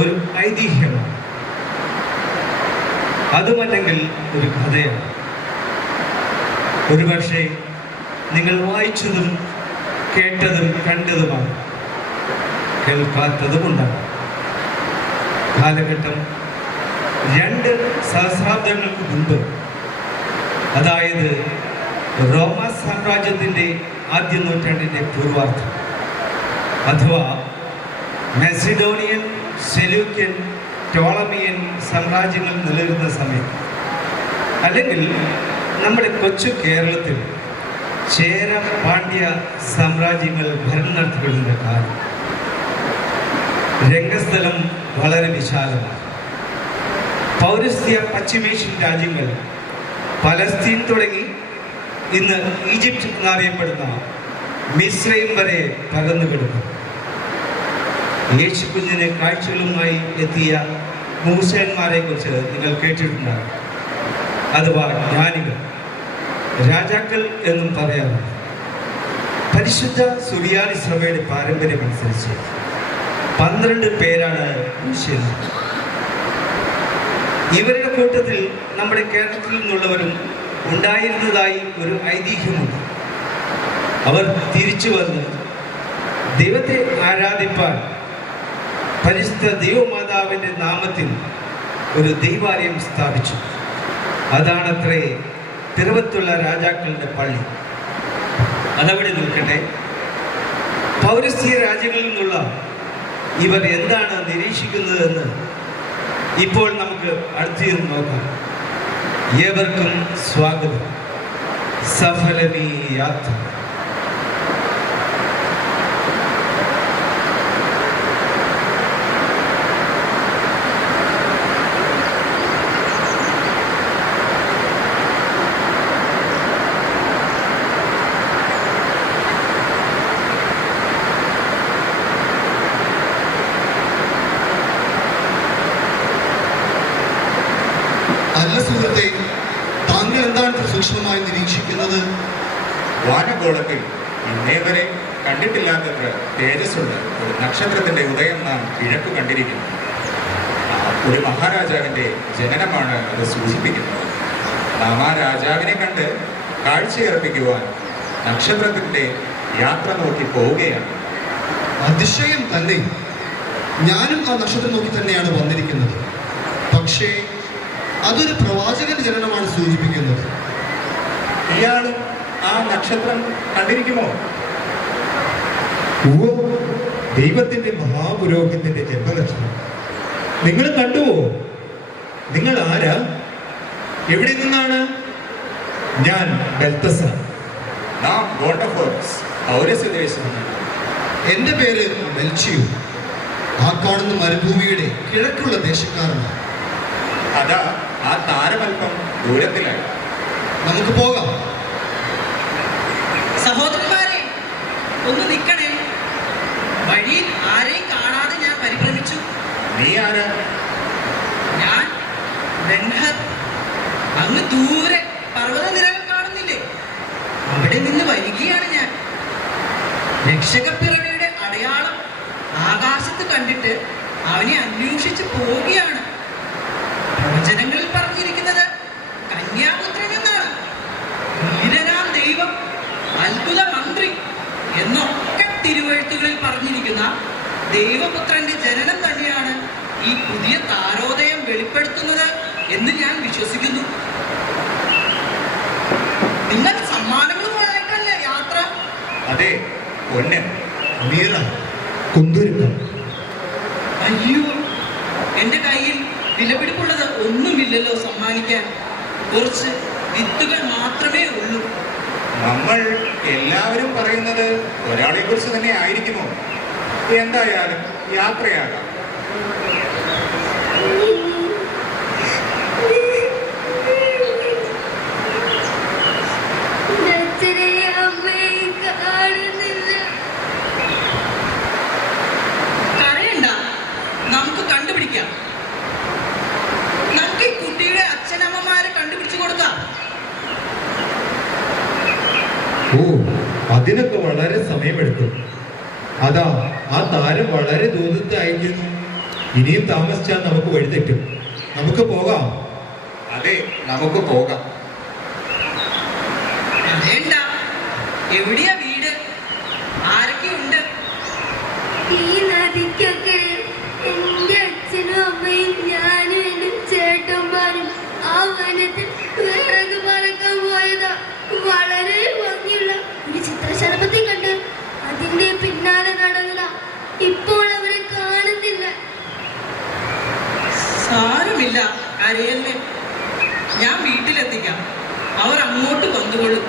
ഒരു ഐതിഹ്യമാണ്, അതുമല്ലെങ്കിൽ ഒരു കഥയാണ്. ഒരുപക്ഷെ നിങ്ങൾ വായിച്ചതും കേട്ടതും കണ്ടതുമാണ്, കേൾക്കാത്തതുമുണ്ടാകും. കാലഘട്ടം 2 സഹസ്രാബ്ദങ്ങൾക്ക് മുൻപ്, അതായത് റോമ സാമ്രാജ്യത്തിൻ്റെ ആദ്യ നൂറ്റാണ്ടിൻ്റെ പൂർവാർത്ഥം, അഥവാ മെസിഡോണിയൻ, സെലൂക്യൻ, ടോളമിയൻ സാമ്രാജ്യങ്ങൾ നിലനിൽക്കുന്ന സമയം, അല്ലെങ്കിൽ നമ്മുടെ കൊച്ചു കേരളത്തിൽ ചേര, പാണ്ഡ്യ സാമ്രാജ്യങ്ങൾ ഭരണം നടത്തിക്കൊണ്ടിരുന്ന കാലം. രംഗസ്ഥലം വളരെ വിശാലമാണ്. പൗരസ്ത്യ പശ്ചിമേഷ്യൻ രാജ്യങ്ങൾ പലസ്തീൻ തുടങ്ങി ഇന്ന് ഈജിപ്റ്റ് എന്നറിയപ്പെടുന്ന മിസ്രൈം വരെ പകർന്നു കിടക്കുന്നു. യേശുക്കുഞ്ഞിന് കാഴ്ചകളുമായി എത്തിയ മൂസന്മാരെ കുറിച്ച് നിങ്ങൾ കേട്ടിട്ടുണ്ടാകും. അഥവാ ജ്ഞാനികൾ, രാജാക്കൾ എന്നും പറയാറുണ്ട്. പരിശുദ്ധ സുറിയാനി സഭയുടെ പാരമ്പര്യമനുസരിച്ച് 12 പേരാണ് മൂസന്മാർ. ഇവരുടെ കൂട്ടത്തിൽ നമ്മുടെ കേരളത്തിൽ നിന്നുള്ളവരും ഉണ്ടായിരുന്നതായി ഒരു ഐതിഹ്യമുണ്ട്. അവർ തിരിച്ചു വന്ന് ദൈവത്തെ ആരാധിപ്പാൻ പരിശുദ്ധ ദൈവമാതാവിൻ്റെ നാമത്തിൽ ഒരു ദൈവാലയം സ്ഥാപിച്ചു. അതാണത്രേ തിരുവത്തുള്ള രാജാക്കളുടെ പള്ളി. അതവിടെ നിൽക്കട്ടെ. പൗരസ്ത്യ രാജ്യങ്ങളിൽ നിന്നുള്ള ഇവർ എന്താണ് നിരീക്ഷിക്കുന്നതെന്ന് ഇപ്പോൾ നമുക്ക് അടുത്തിരുന്ന് നോക്കാം. ഏവർക്കും സ്വാഗതം. സഫലമീ യാത്ര. അല്ല സുഹൃത്തെ, താങ്കൾ എന്താണ് സൂക്ഷ്മമായി നിരീക്ഷിക്കുന്നത്? വാനഗോളത്തിൽ ഇന്നേ വരെ കണ്ടിട്ടില്ലാത്തത്ര തേജസ്സുള്ള ഒരു നക്ഷത്രത്തിന്റെ ഉദയം നാം കിഴക്ക് കണ്ടിരിക്കുന്നു. ഒരു മഹാരാജാവിന്റെ ജനനമാണ് അത് സൂചിപ്പിക്കുന്നത്. നാം ആ രാജാവിനെ കണ്ട് കാഴ്ചയർപ്പിക്കുവാൻ നക്ഷത്രത്തിന്റെ യാത്ര നോക്കി പോവുകയാണ്. അതിശയം തന്നെ. ഞാനും ആ നക്ഷത്രം നോക്കി തന്നെയാണ് വന്നിരിക്കുന്നത്. പക്ഷേ അതൊരു പ്രവാചകന്റെ ജനനമാണ് സൂചിപ്പിക്കുന്നത്. ഇയാളും ആ നക്ഷത്രം കണ്ടിരിക്കുമോ? ദൈവത്തിന്റെ മഹാപുരോഹിതന്റെ ജന്മനക്ഷത്രം നിങ്ങൾ കണ്ടുവോ? നിങ്ങൾ ആരാ? എവിടെ നിന്നാണ്? ഞാൻ ബെൽത്തസാർ. നാം ഗോണ്ടഫോർസ് പൗരസ്യദേശം. എൻ്റെ പേര് മെൽച്ചിയോ. ആ കാണുന്ന മരുഭൂമിയുടെ കിഴക്കുള്ള ദേശക്കാരനാണ്. അതാ ആ താരമൽപ്പം ദൂരത്തിലായി. നമുക്ക് പോകാം. സഹോദരന്മാരെ, ഒന്ന് നിൽക്കണേ. വഴിയിൽ ആരെയും കാണാതെ ഞാൻ പരിഭ്രമിച്ചു. നീ ആരാ? ഞാൻ ബെൻഹർ. അങ്ങ് ദൂരെ പർവ്വതനിരകൾ കാണുന്നില്ലേ? അവിടെ നിന്ന് വരികയാണ് ഞാൻ. രക്ഷകപ്പിറവിയുടെ അടയാളം ആകാശത്ത് കണ്ടിട്ട് അവനെ അന്വേഷിച്ച് പോവുകയാണ്. പ്രവചനങ്ങളിൽ പറഞ്ഞിരിക്കുന്നത് കന്യാപുത്രൻ എന്നാണ്. വീരനാം ദൈവം, അത്ഭുത മന്ത്രി എന്നൊക്കെ തിരുവെഴുത്തുകളിൽ പറഞ്ഞിരിക്കുന്ന ദൈവപുത്രന്റെ ജനനം തന്നെയാണ് ഈ പുതിയ താരോദയം വെളിപ്പെടുത്തുന്നത് എന്ന് ഞാൻ വിശ്വസിക്കുന്നു. നിങ്ങൾ സമ്മാനങ്ങളുമായിട്ടല്ലേ യാത്ര? അതെ, പൊന്നൻ, മീറ, കുന്തുരുക്കം. അയ്യോ, എന്റെ കയ്യിൽ വിലപിടിപ്പുള്ളത് ഒന്നുമില്ലല്ലോ സമ്മാനിക്കാൻ. കുറച്ച് വിത്തുകൾ മാത്രമേ ഉള്ളൂ. നമ്മൾ എല്ലാവരും പറയുന്നത് ഒരാളെ കുറിച്ച് തന്നെ ആയിരിക്കുമോ? എന്തായാലും യാത്രയാകാം. കരയണ്ട, നമുക്ക് കണ്ടുപിടിക്കാം. നമുക്ക് ഈ കുട്ടിയുടെ അച്ഛനമ്മമാരെ കണ്ടുപിടിച്ചു കൊടുക്കാം. ഓ, അതിനൊക്കെ വളരെ സമയമെടുക്കും. അതാ ആ താരം വളരെ ദൂരത്ത് അയക്കുന്നു. ഇനിയും താമസിച്ചാൽ നമുക്ക് വഴിതെറ്റും. നമുക്ക് പോകാം. അതെ, നമുക്ക് പോകാം. വേണ്ട, എവിടെയാ വീട്? ആ ചതിക്കൊക്കെ എന്റെ അച്ഛനും അമ്മയും ഞാനും എന്റെ ചേട്ടന്മാരും ആ വനത്തിൽ വിറക് പറക്കാൻ പോയതാ. വളരെ ഭംഗിയുള്ള ഒരു ചിത്രശലഭത്തെ കണ്ട് അതിന്റെ പിന്നാലെ നടന്നതാ. ഇപ്പോൾ അവരെ കാണുന്നില്ല. സാരമില്ല, കരയല്ലേ. ഞാൻ വീട്ടിലെത്തിക്കാം. അവർ അങ്ങോട്ട് വന്നുകൊള്ളും.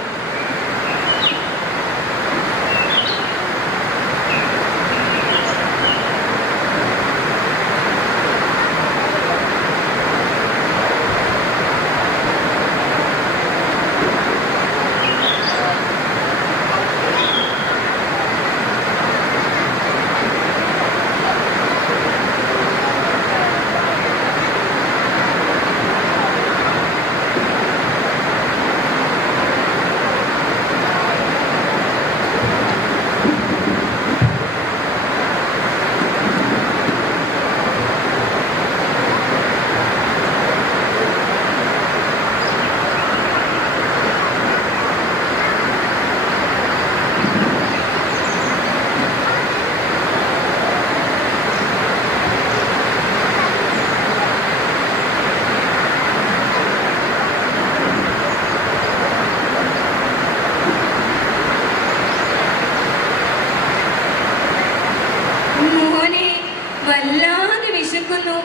വല്ലാതെ വിശക്കുന്നു.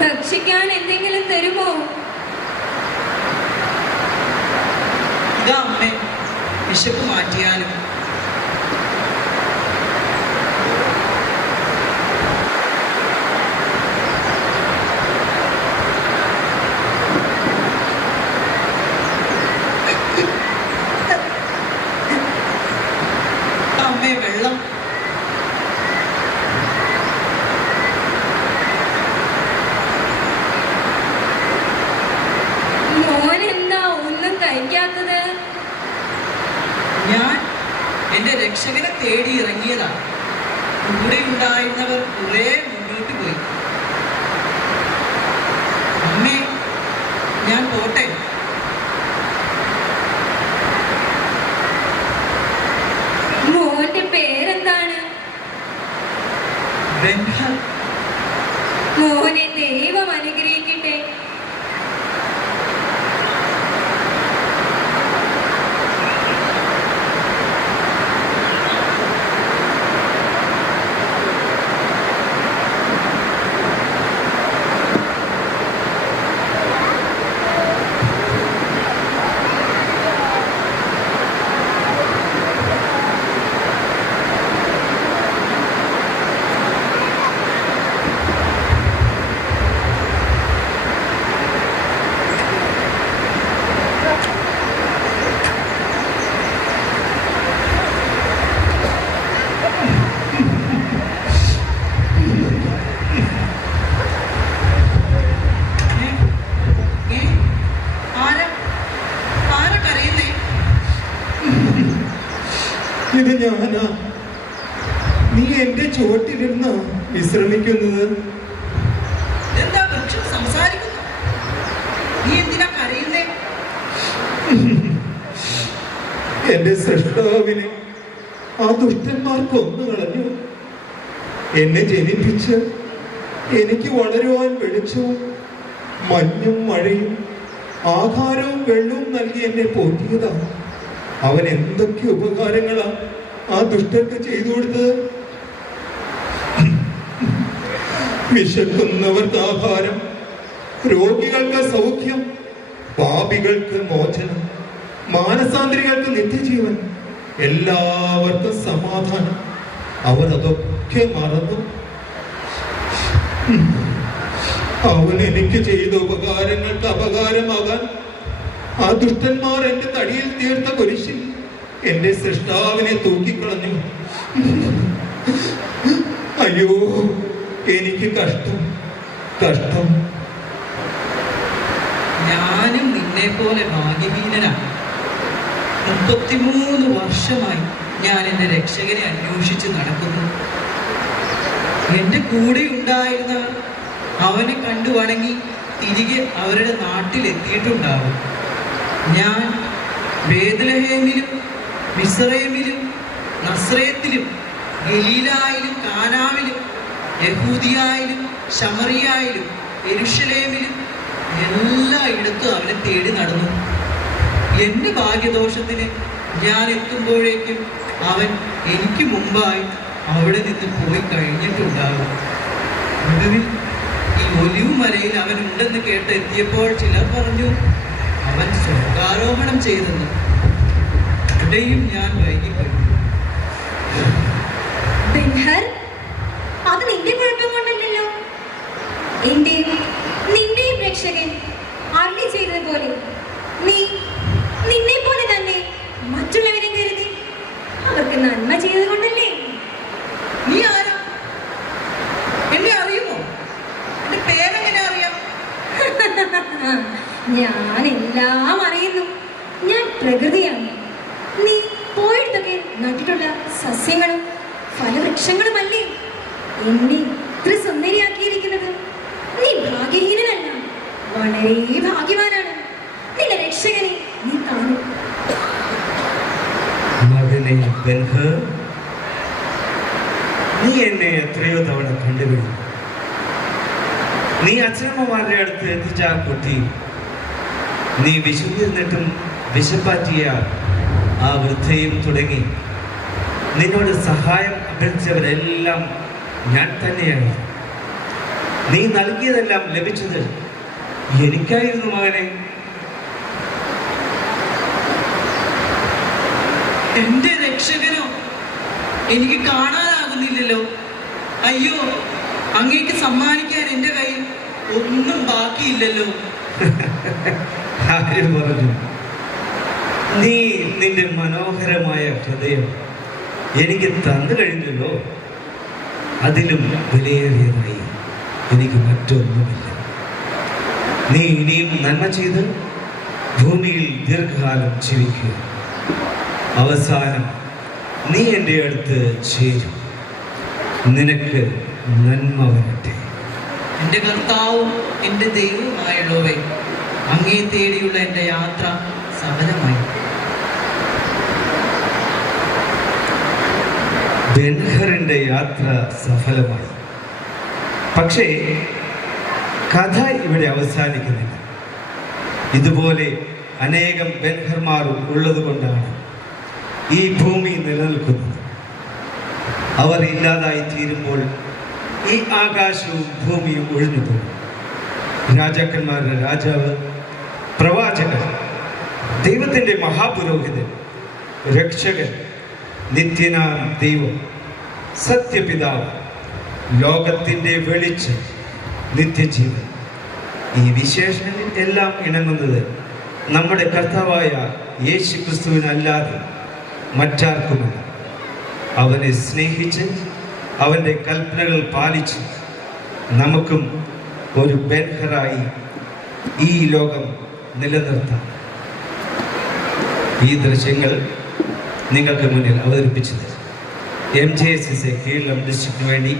ഭക്ഷിക്കാൻ എന്തെങ്കിലും തരുമോ? ഇതാ അമ്മേ, വിശപ്പ് മാറ്റിയാലും. അമ്മേ, വെള്ളം. ഞാൻ എന്റെ രക്ഷകനെ തേടി ഇറങ്ങിയതാണ്. കൂടെ ഉണ്ടായിരുന്നവർ കുറെ മുന്നോട്ട് പോയി. അമ്മേ, ഞാൻ പോട്ടെ. മോന്റെ പേരെന്താണ്? ബെൻഹർ. മോനെ ദൈവം അനുഗ്രഹിക്കട്ടെ. ഇത് ഞാനാ. നീ എന്റെ ചുവട്ടിലിരുന്ന വിശ്രമിക്കുന്നത്. എന്താ വൃക്ഷം സംസാരിക്കുന്നു? നീ എന്തിനാ കരയുന്നേ? എന്റെ സൃഷ്ടാവിനെ ആ ദുഷ്ടന്മാർ കൊന്നു കളഞ്ഞു. എന്നെ ജനിപ്പിച്ച് എനിക്ക് വളരുവാൻ വെളിച്ചവും മഞ്ഞും മഴയും ആഹാരവും വെള്ളവും നൽകി എന്നെ പോറ്റിയതാ. അവൻ എന്തൊക്കെ ഉപകാരങ്ങളാ ആ ദുഷ്ടർക്ക് ചെയ്തു കൊടുത്തത്. വിശക്കുന്നവർക്ക് ആഹാരം, രോഗികൾക്ക് സൗഖ്യം, പാപികൾക്ക് മോചനം, മാനസാന്തരികൾക്ക് നിത്യജീവൻ, എല്ലാവർക്കും സമാധാനം. അവർ അതൊക്കെ മറന്നു. അവൻ എനിക്ക് ചെയ്ത ഉപകാരങ്ങൾക്ക് അപകാരമാകാൻ ആ ദുഷ്ടന്മാർ എന്റെ തടിയിൽ തീർത്ത കുരിശിൽ എന്റെ സൃഷ്ടാവിനെ തൂക്കിക്കളഞ്ഞു. അയ്യോ, എനിക്ക് കഷ്ടം, കഷ്ടം. ഞാനും നിന്നെ പോലെ ഭാഗ്യഹീനനാണ്. 33 വർഷമായി ഞാൻ എന്റെ രക്ഷകനെ അന്വേഷിച്ച് നടക്കുന്നു. എന്റെ കൂടെ ഉണ്ടായിരുന്നവർ അവനെ കണ്ടു വണങ്ങി തിരികെ അവരുടെ നാട്ടിലെത്തിയിട്ടുണ്ടാവും. ഞാൻ ബേത്ലഹേമിലും മിസ്രയീമിലും നസ്രയത്തിലും ഗലീലായിലും കാനാവിലും യഹൂദിയായാലും ശമറിയായാലും യെരൂശലേമിലും എല്ലായിടത്തും അവനെ തേടി നടന്നു. എൻ്റെ ഭാഗ്യദോഷത്തിന് ഞാൻ എത്തുമ്പോഴേക്കും അവൻ എനിക്ക് മുമ്പായി അവിടെ നിന്ന് പോയി കഴിഞ്ഞിട്ടുണ്ടാകും. ഒടുവിൽ ഈ ഒലിവ് മലയിൽ അവൻ ഉണ്ടെന്ന് എത്തിയപ്പോൾ ചിലർ പറഞ്ഞു അവൻ സ്വർഗാരോഹണം ചെയ്തെന്ന്. അവിടെയും ഞാൻ വൈകിപ്പോയി. അത് നിന്റെ കുഴപ്പം കൊണ്ടല്ലോ. നിന്റെയും രക്ഷകൻ അരുളി ചെയ്തതുപോലെ നിന്നെ പോലെ തന്നെ മറ്റുള്ളവരെ കരുതി അവർക്ക് നന്മ ചെയ്തത് കൊണ്ടല്ലേ. നീ ആരാ? എന്നെ അറിയുമോ? എന്റെ പേരെങ്ങനെ അറിയാം? ഞാൻ എല്ലാം അറിയുന്നു. ഞാൻ പ്രകൃതിയാണ്. നീ പോയിടത്തൊക്കെ നട്ടിട്ടുള്ള സസ്യങ്ങളും ഫലവൃക്ഷങ്ങളുമല്ലേ എന്നെ ഇത്ര സുന്ദരിയാക്കിയിരിക്കുന്നത്. നീ ഭാഗ്യഹീനനല്ല, വളരെ ഭാഗ്യവാനാണ്. നിന്റെ രക്ഷകനെ നീ കാണും. മകനെ ബെൻഹർ, നീ എന്നെ എത്രയോ തവണ കണ്ടുകഴിഞ്ഞു. നീ അച്ഛനമ്മമാരുടെ അടുത്ത് എത്തിച്ച ആ കുട്ടി, നീ വിശന്നിരുന്നിട്ടും വിശപ്പാറ്റിയ ആ വൃദ്ധയും തുടങ്ങി നിന്നോട് സഹായം അഭ്യർത്ഥിച്ചവരെല്ലാം ഞാൻ തന്നെയാണ്. നീ നൽകിയതെല്ലാം ലഭിച്ചത് എനിക്കായിരുന്നു മകനെ. എന്റെ രക്ഷകനോ എനിക്ക് കാണാനാകുന്നില്ലല്ലോ. അയ്യോ, അങ്ങേക്ക് സമ്മാനിക്കാൻ എന്റെ കയ്യിൽ ഒന്നും ബാക്കിയില്ലല്ലോ. ആര് പറഞ്ഞു? നീ നിന്റെ മനോഹരമായ ഹൃദയം എനിക്ക് തന്നു കഴിഞ്ഞല്ലോ. അതിലും വിലയേറിയതായി എനിക്ക് മറ്റൊന്നുമില്ല. നീ ഇനിയും നന്മ ചെയ്ത് ഭൂമിയിൽ ദീർഘകാലം ജീവിക്കുക. അവസാനം നീ എൻ്റെ അടുത്ത് ചേരും. നിനക്ക് നന്മ വരട്ടെ. എൻ്റെ കർത്താവും എൻ്റെ ദൈവവുമായുള്ളവേ, അങ്ങേ തേടിയുള്ള എൻ്റെ യാത്ര സഫലമായി. ബെൻഹറിന്റെ യാത്ര സഫലമായി. പക്ഷേ കഥ ഇവിടെ അവസാനിക്കുന്നില്ല. ഇതുപോലെ അനേകം ബെൻഹർമാർ ഉള്ളത് കൊണ്ടാണ് ഈ ഭൂമി നിലനിൽക്കുന്നത്. അവർ ഇല്ലാതായി തീരുമ്പോൾ ഈ ആകാശവും ഭൂമിയും ഒഴിഞ്ഞു പോകും. രാജാക്കന്മാരുടെ രാജാവ്, പ്രവാചകൻ, ദൈവത്തിൻ്റെ മഹാപുരോഹിതൻ, രക്ഷകൻ, നിത്യനാം ദൈവം, സത്യപിതാവ്, ലോകത്തിൻ്റെ വെളിച്ചം, നിത്യജീവൻ, ഈ വിശേഷണങ്ങൾ എല്ലാം ഇണങ്ങുന്നത് നമ്മുടെ കർത്താവായ യേശു ക്രിസ്തുവിനല്ലാതെ മറ്റാർക്കുമല്ല. അവനെ സ്നേഹിച്ച് അവൻ്റെ കൽപ്പനകൾ പാലിച്ച് നമുക്കും ഒരു ബെൻഹറായി ഈ ലോകം നിലനിർത്താം. ഈ ദൃശ്യങ്ങൾ നിങ്ങൾക്ക് മുന്നിൽ അവതരിപ്പിച്ചത് MJSS കേരളം ഡിസ്ട്രിക്റ്റിന് വേണ്ടി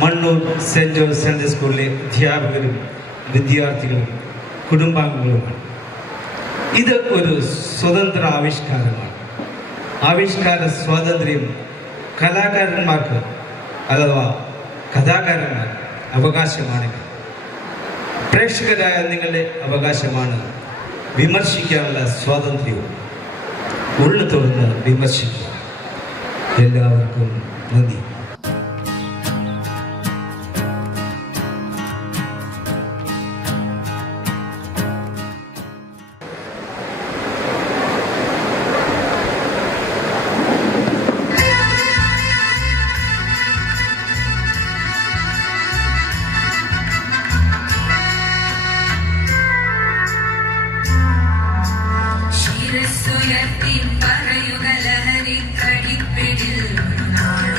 മണ്ണൂർ സെൻറ് ജോർജ് സൺഡേ സ്കൂളിലെ അധ്യാപകരും വിദ്യാർത്ഥികളും കുടുംബാംഗങ്ങളുമാണ്. ഇത് ഒരു സ്വതന്ത്ര ആവിഷ്കാരമാണ്. ആവിഷ്കാര സ്വാതന്ത്ര്യം കലാകാരന്മാർക്ക് അഥവാ കഥാകാരന്മാർക്ക് അവകാശമാണെങ്കിൽ പ്രേക്ഷകരായ നിങ്ങളുടെ അവകാശമാണ് വിമർശിക്കാനുള്ള സ്വാതന്ത്ര്യവും. ഉള്ളു തുറന്ന് വിമർശിക്കുക. എല്ലാവർക്കും നന്ദി. ശിരസ്സുയർത്തി പറയുക ലഹരി കടിപ്പിടിൽ നാൾ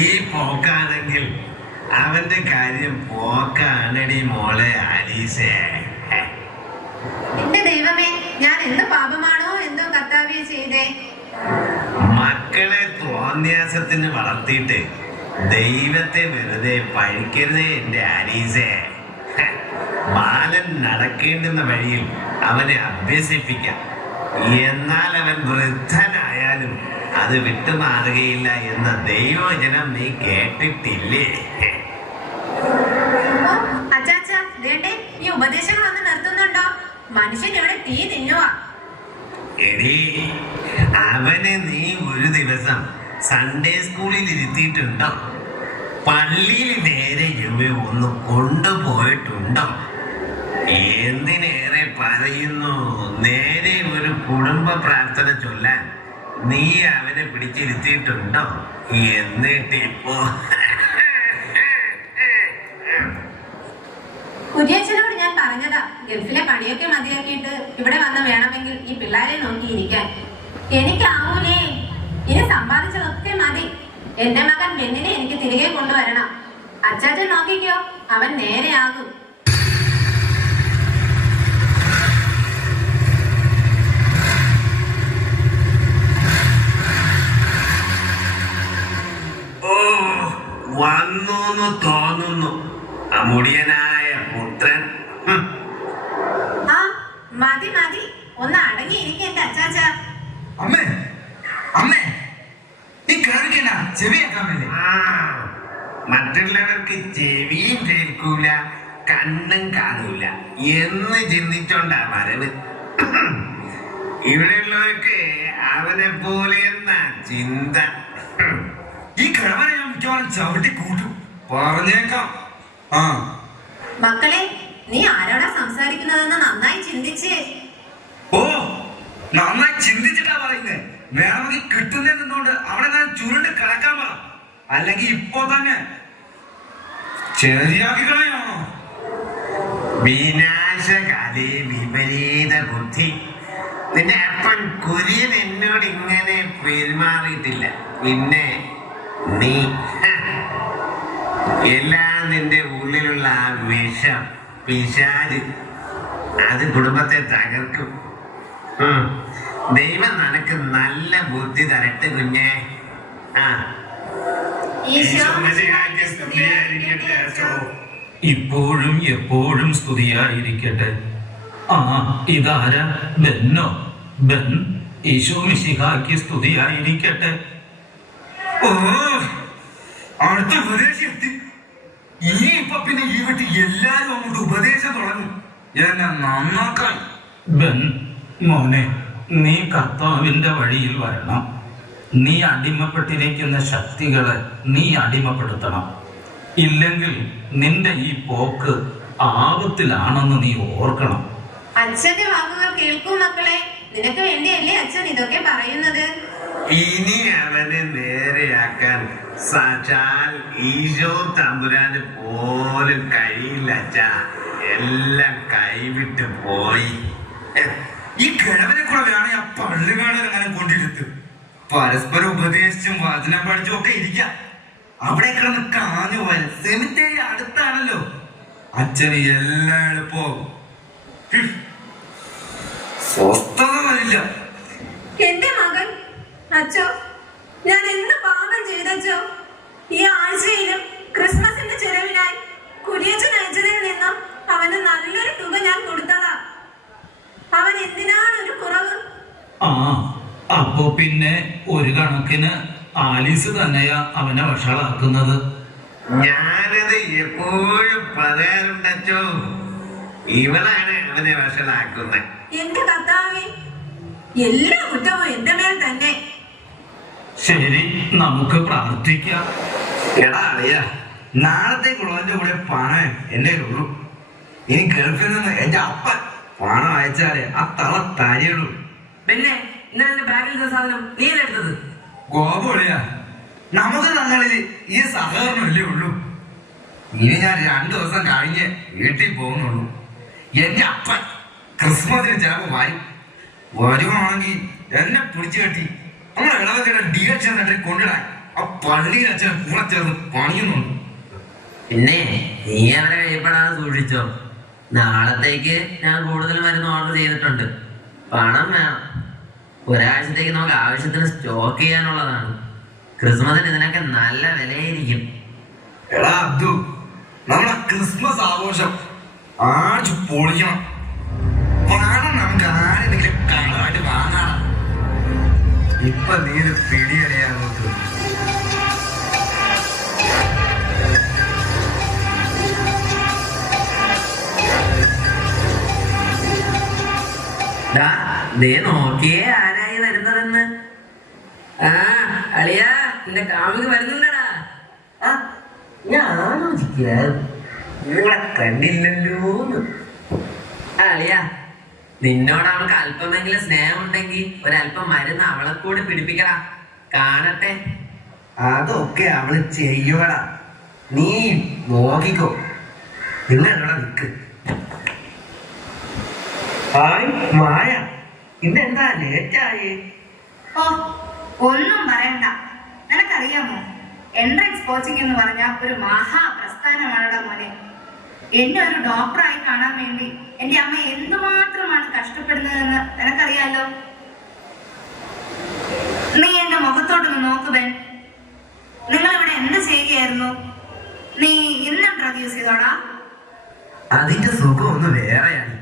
ഈ പോക്കാണെങ്കിൽ അവന്റെ കാര്യം പോക്കാണടി മോളെ ആലീസേ. എന്റെ ദൈവമേ, ഞാൻ എന്ത് പാപമാണോ എന്തോ കർത്താവേ ചെയ്തേ. മക്കളെ തോന്നിയാസത്തിന് വളർത്തിയിട്ട് ദൈവത്തെ വെറുതെ പഴിക്കരുതേ എന്റെ ആലീസേ. ബാലൻ നടക്കേണ്ടുന്ന വഴിയിൽ അവനെ അഭ്യസിപ്പിക്കാം. എന്നാൽ അവൻ വൃദ്ധനായാലും അത് വിട്ടുമാറുകയില്ല എന്ന ദൈവവചനം നീ കേട്ടിട്ടില്ലേ? അച്ചാച്ച, വേണ്ടേ ഈ ഉപദേശങ്ങളൊന്നും നിർത്തുന്നുണ്ടോ? മനുഷ്യൻ ഇവിടെ തീ തിന്നുവാ. എടീ, അവനെ നീ ഒരു ദിവസം സൺഡേ സ്കൂളിൽ ഇരുത്തിയിട്ടുണ്ടോ? പള്ളിയിൽ നേരെ ഒന്ന് കൊണ്ടുപോയിട്ടുണ്ടോ? എന്തിനേറെ പറയുന്നു, നേരെ ഒരു കുടുംബ പ്രാർത്ഥന ചൊല്ലാൻ നീ അവനെ പിടിച്ചിരുത്തിയിട്ടുണ്ടോ? എന്നിട്ടിപ്പോ കുര്യച്ചനോട് ഞാൻ പറഞ്ഞതാ, ഗൾഫിലെ പണിയൊക്കെ മതിയാക്കിയിട്ട് ഇവിടെ വന്ന് വേണമെങ്കിൽ ഈ പിള്ളേരെ നോക്കിയിരിക്കാൻ. എനിക്കാവൂലേ, ഇനി സമ്പാദിച്ചതൊക്കെ മതി. എന്റെ മകൻ ബെന്നിനെ എനിക്ക് തിരികെ കൊണ്ടുവരണം. അച്ചാച്ചൻ നോക്കിക്കോ, അവൻ നേരെയാകും. ഓ, വന്നു തോന്നുന്നു അമുടിയനായ പുത്രൻ. ആ മതി മതി, ഒന്ന് അടങ്ങിയിരിക്കും എന്റെ അച്ചാച്ച. അമ്മേ അമ്മേ, ഈ കാണിക്കണ ചെവിയാക്കാൻ വേണ്ടി. മറ്റുള്ളവർക്ക് ചെവിയും കേൾക്കൂല, കണ്ണും കാണൂല എന്ന് ചിന്തിച്ചോണ്ടാ വരവ്. ഇവിടെയുള്ളവർക്ക് അവനെ പോലെ എന്നാ ചിന്ത. ഈ കിഴവനെ ഞാൻ മിക്കവാറും ചവിട്ടി കൂട്ടും, പറഞ്ഞേക്കാം. ആ മക്കളെ, നീ ആരോടാ സംസാരിക്കുന്നതെന്ന് നന്നായി ചിന്തിച്ചേ. ഓ, നന്നായി ചിന്തിച്ചിട്ടാ പറയുന്നേ. വേണമെങ്കിൽ കിട്ടുന്നേ നിന്നോണ്ട് അവിടെ ഞാൻ ചുരുണ്ട് കിടക്കാൻ പറ, അല്ലെങ്കിൽ ഇപ്പൊ തന്നെ ശരിയാക്കി കളയാണോ? വിനാശകാലേ വിപരീത ബുദ്ധി. നിന്റെ അപ്പൻ കുര്യൻ എന്നോട് ഇങ്ങനെ പെരുമാറിയിട്ടില്ല. പിന്നെ നീ എല്ലാം നിന്റെ ഉള്ളിലുള്ള ആ വിഷം, പിശാച്, അത് കുടുംബത്തെ തകർക്കും. ദൈവം നിനക്ക് നല്ല ബുദ്ധി തരട്ടെ കുഞ്ഞേ. ഇപ്പോഴും എപ്പോഴും സ്തുതിയായിരിക്കട്ടെ. ആ, ഇതാരാ? ബെന്നോ? ബെൻ, ഈശോ മിശിഹായ്ക്ക് സ്തുതിയായിരിക്കട്ടെ. ഓ, അടുത്ത ഉപദേശം എത്തി. ഇനി ഇപ്പൊ പിന്നെ ഈ വീട്ടിൽ എല്ലാരും അങ്ങോട്ട് ഉപദേശം തുടങ്ങും എന്നെ നന്നാക്കാൻ. ബെൻ മോനെ, നീ കർത്താവിന്റെ വഴിയിൽ വരണം. നീ അടിമപ്പെട്ടിരിക്കുന്ന ശക്തികളെ നീ അടിമപ്പെടുത്തണം. ഇല്ലെങ്കിൽ നിന്റെ ഈ പോക്ക് ആപത്തിലാണെന്ന് നീ ഓർക്കണം. അച്ഛന്റെ വാക്കുകൾ കേൾക്കൂ മക്കളെ. നിനക്ക് വേണ്ടിയല്ലേ അച്ഛൻ ഇതൊക്കെ പറയുന്നത്. ഇനി അവനെ നേരെയാക്കാൻ സാക്ഷാൽ ഈശോ തമ്പുരാന് പോലും കഴിയില്ല അച്ഛാ. എല്ലാം കൈവിട്ട് പോയി. ഈ കിഴവനെ കൂടെ വേണേ ആ പള്ളിവേള അങ്ങനെ കൊണ്ടിരുത്ത്. പരസ്പരം ഉപദേശിച്ചും വചനം പഠിച്ചും ഒക്കെ ഇരിക്കാം. അവിടെ കിടന്ന് കാഞ്ഞു പോയാൽ സെമിത്തേരി അടുത്താണല്ലോ. അച്ഛന് എല്ലാം എളുപ്പമാകും. സ്വസ്ഥത വരില്ല. എന്റെ മകൻ അച്ചോ, ഞാൻ എന്ത് പാപം ചെയ്തച്ചോ? ഈ ആഴ്ചയിലും ക്രിസ്മസിന്റെ ചെലവിനായി കുര്യച്ചൻ അയച്ചതിൽ നിന്നും അവന് നല്ലൊരു തുക ഞാൻ കൊടുത്തതാ. അവൻ എന്തിനാണ് ഒരു കുറവ്? ആ, അപ്പോ പിന്നെ ഒരു കണക്കിന് ആലീസ് തന്നെയാ അവനെ വഷളാക്കുന്നത്. ഞാനത് എപ്പോഴും പറയാറുണ്ടോ, ഇവളാണ് അവനെ വഷളാക്കുന്നത്. എന്റെ കർത്താവേ, എല്ലാ കുറ്റവും എന്റെ മേൽ തന്നെ. ശരി, നമുക്ക് പ്രാർത്ഥിക്കാം. എടാ അറിയ, നാളത്തേക്കുള്ളതിന്റെ കൂടെ പണം എന്റെ ഉള്ളൂ. ഇനി ഗൾഫിൽ നിന്ന് എന്റെ അപ്പൻ പണം അയച്ചാലേ ആ തള തരിയുള്ളൂ. പിന്നെ ഇന്നലെ ബാഗിൽ സാധനം നീ എടുത്തത് ഗോപൊളിയാ. നമുക്ക് തങ്ങളില് ഈ സഹകരണമല്ലേ ഉള്ളൂ. ഇനി ഞാൻ 2 ദിവസം കഴിഞ്ഞ് വീട്ടിൽ പോകുന്നുള്ളൂ. എന്റെ അപ്പൻ ക്രിസ്മസിന് ചിലപ്പോൾ വരും. വരുവാണെങ്കിൽ എന്നെ പിടിച്ചു കെട്ടി നമ്മളെ ഇളവക്കയുടെ DH സെന്ററിൽ കൊണ്ടിടാൻ ആ പള്ളിയിൽ അച്ഛൻ കൂടെ ചേർന്ന് പണിയുന്നുണ്ട്. പിന്നെ നീ അവരെ കഴിയപ്പെടാതെ സൂക്ഷിച്ചോ. നാളത്തേക്ക് ഞാൻ കൂടുതൽ മരുന്ന് ഓർഡർ ചെയ്തിട്ടുണ്ട്. പണം വേണം. ഒരാഴ്ചത്തേക്ക് നമുക്ക് ആവശ്യത്തിന് സ്റ്റോക്ക് ചെയ്യാനുള്ളതാണ്. ക്രിസ്മസിന് ഇതിനൊക്കെ നല്ല വിലയായിരിക്കും. എടാ അബ്ദു, നമ്മളെ ക്രിസ്മസ് ആഘോഷം ആഴ്ച പൊളിക്കണം. പണം നമുക്ക് ആരെങ്കിലും കടമായിട്ട് വാങ്ങണം. ഇപ്പൊ നീ ഒരു പിടിയറിയാൻ നോക്ക്. ദേ നോക്കിയേ ആരായി വരുന്നതെന്ന്. ആ അളിയാ, നിന്റെ കാമുകി വരുന്നുണ്ടടാ. ഞാൻ ആലോചിക്കായിരുന്നു നിങ്ങളെ കണ്ടില്ലല്ലോന്ന്. അളിയാ, നിന്നോട് അവൾക്ക് അല്പമെങ്കിലും സ്നേഹം ഉണ്ടെങ്കിൽ ഒരല്പം മരുന്ന് അവളെ കൂടി പിടിപ്പിക്കടാ, കാണട്ടെ. അതൊക്കെ അവള് ചെയ്യുവടാ, നീ നോക്കിക്കോ. നിങ്ങൾ ഇവിടെ നിൽക്ക്. ഹായ് മായ, ഇന്നെന്താ ലേറ്റായി? ഓ, ഒന്നും പറയണ്ട. നിനക്കറിയാമോ, എൻട്രൻസ് കോച്ചിങ് എന്ന് പറഞ്ഞ ഒരു മഹാപ്രസ്ഥാനമാണോ മോനെ. എന്നെ ഒരു ഡോക്ടറായി കാണാൻ വേണ്ടി എന്റെ അമ്മ എന്തുമാത്രമാണ് കഷ്ടപ്പെടുന്നതെന്ന് നിനക്കറിയാലോ. നീ എന്റെ മുഖത്തോട്ടൊന്ന് നോക്കുവൻ. നിങ്ങൾ ഇവിടെ എന്ത് ചെയ്യുകയായിരുന്നു? നീ ഇന്നും ഡ്രഗ് യൂസ് ചെയ്തോടാ? അതിന്റെ സുഖം ഒന്ന് വേറെയാണ്.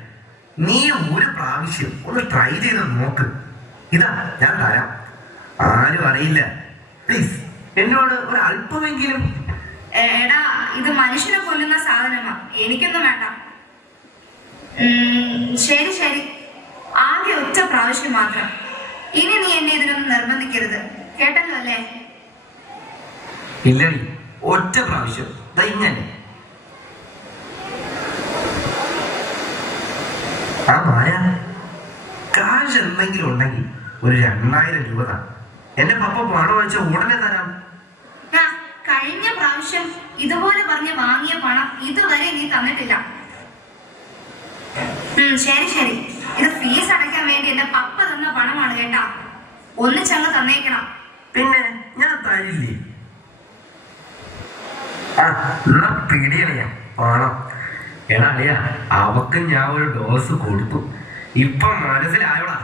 നീ ഒരു പ്രാവശ്യം ഒന്ന് ട്രൈ ചെയ്ത് നോക്ക്. ഇതാ ഞാൻ തരാം, ആരും അറിയില്ല. പ്ലീസ് എന്നോട് ഒരു അല്പമെങ്കിലും. എടാ, ഇത് മനുഷ്യനെ കൊല്ലുന്ന സാധനമാ, എനിക്കൊന്നും വേണ്ട. ശരി ശരി, ആകെ ഒറ്റ പ്രാവശ്യം മാത്രം. ഇനി നീ എന്നെ ഇതിനൊന്നും നിർബന്ധിക്കരുത്, കേട്ടല്ലോ അല്ലേ? ഇല്ലടി, ഒറ്റ പ്രാവശ്യം. ഇങ്ങനെ ആ മായ, കാശ് എന്തെങ്കിലും ഉണ്ടെങ്കിൽ ഒരു 2000 രൂപ താ. എന്റെ പപ്പ പണം വെച്ച ഉടനെ തരാം. കഴിഞ്ഞ പ്രാവശ്യം ഇതുപോലെ പറഞ്ഞ് വാങ്ങിയ പണം ഇതുവരെ നീ തന്നിട്ടില്ല. ശരി ശരി, ഇത് ഫീസ് അടയ്ക്കാൻ വേണ്ടി എന്റെ പപ്പ തന്ന പണമാണ് കേട്ടാ. ഒന്നിച്ചങ്ങ് തന്നേക്കണം. പിന്നെ ഞാൻ തരില്ലേ. പിടിയറിയാം പണം. എടാ അളിയ, അവക്ക് ഞാൻ ഒരു ഡോസ് കൊടുത്തു. ഇപ്പൊ മനസ്സിലായോടാ.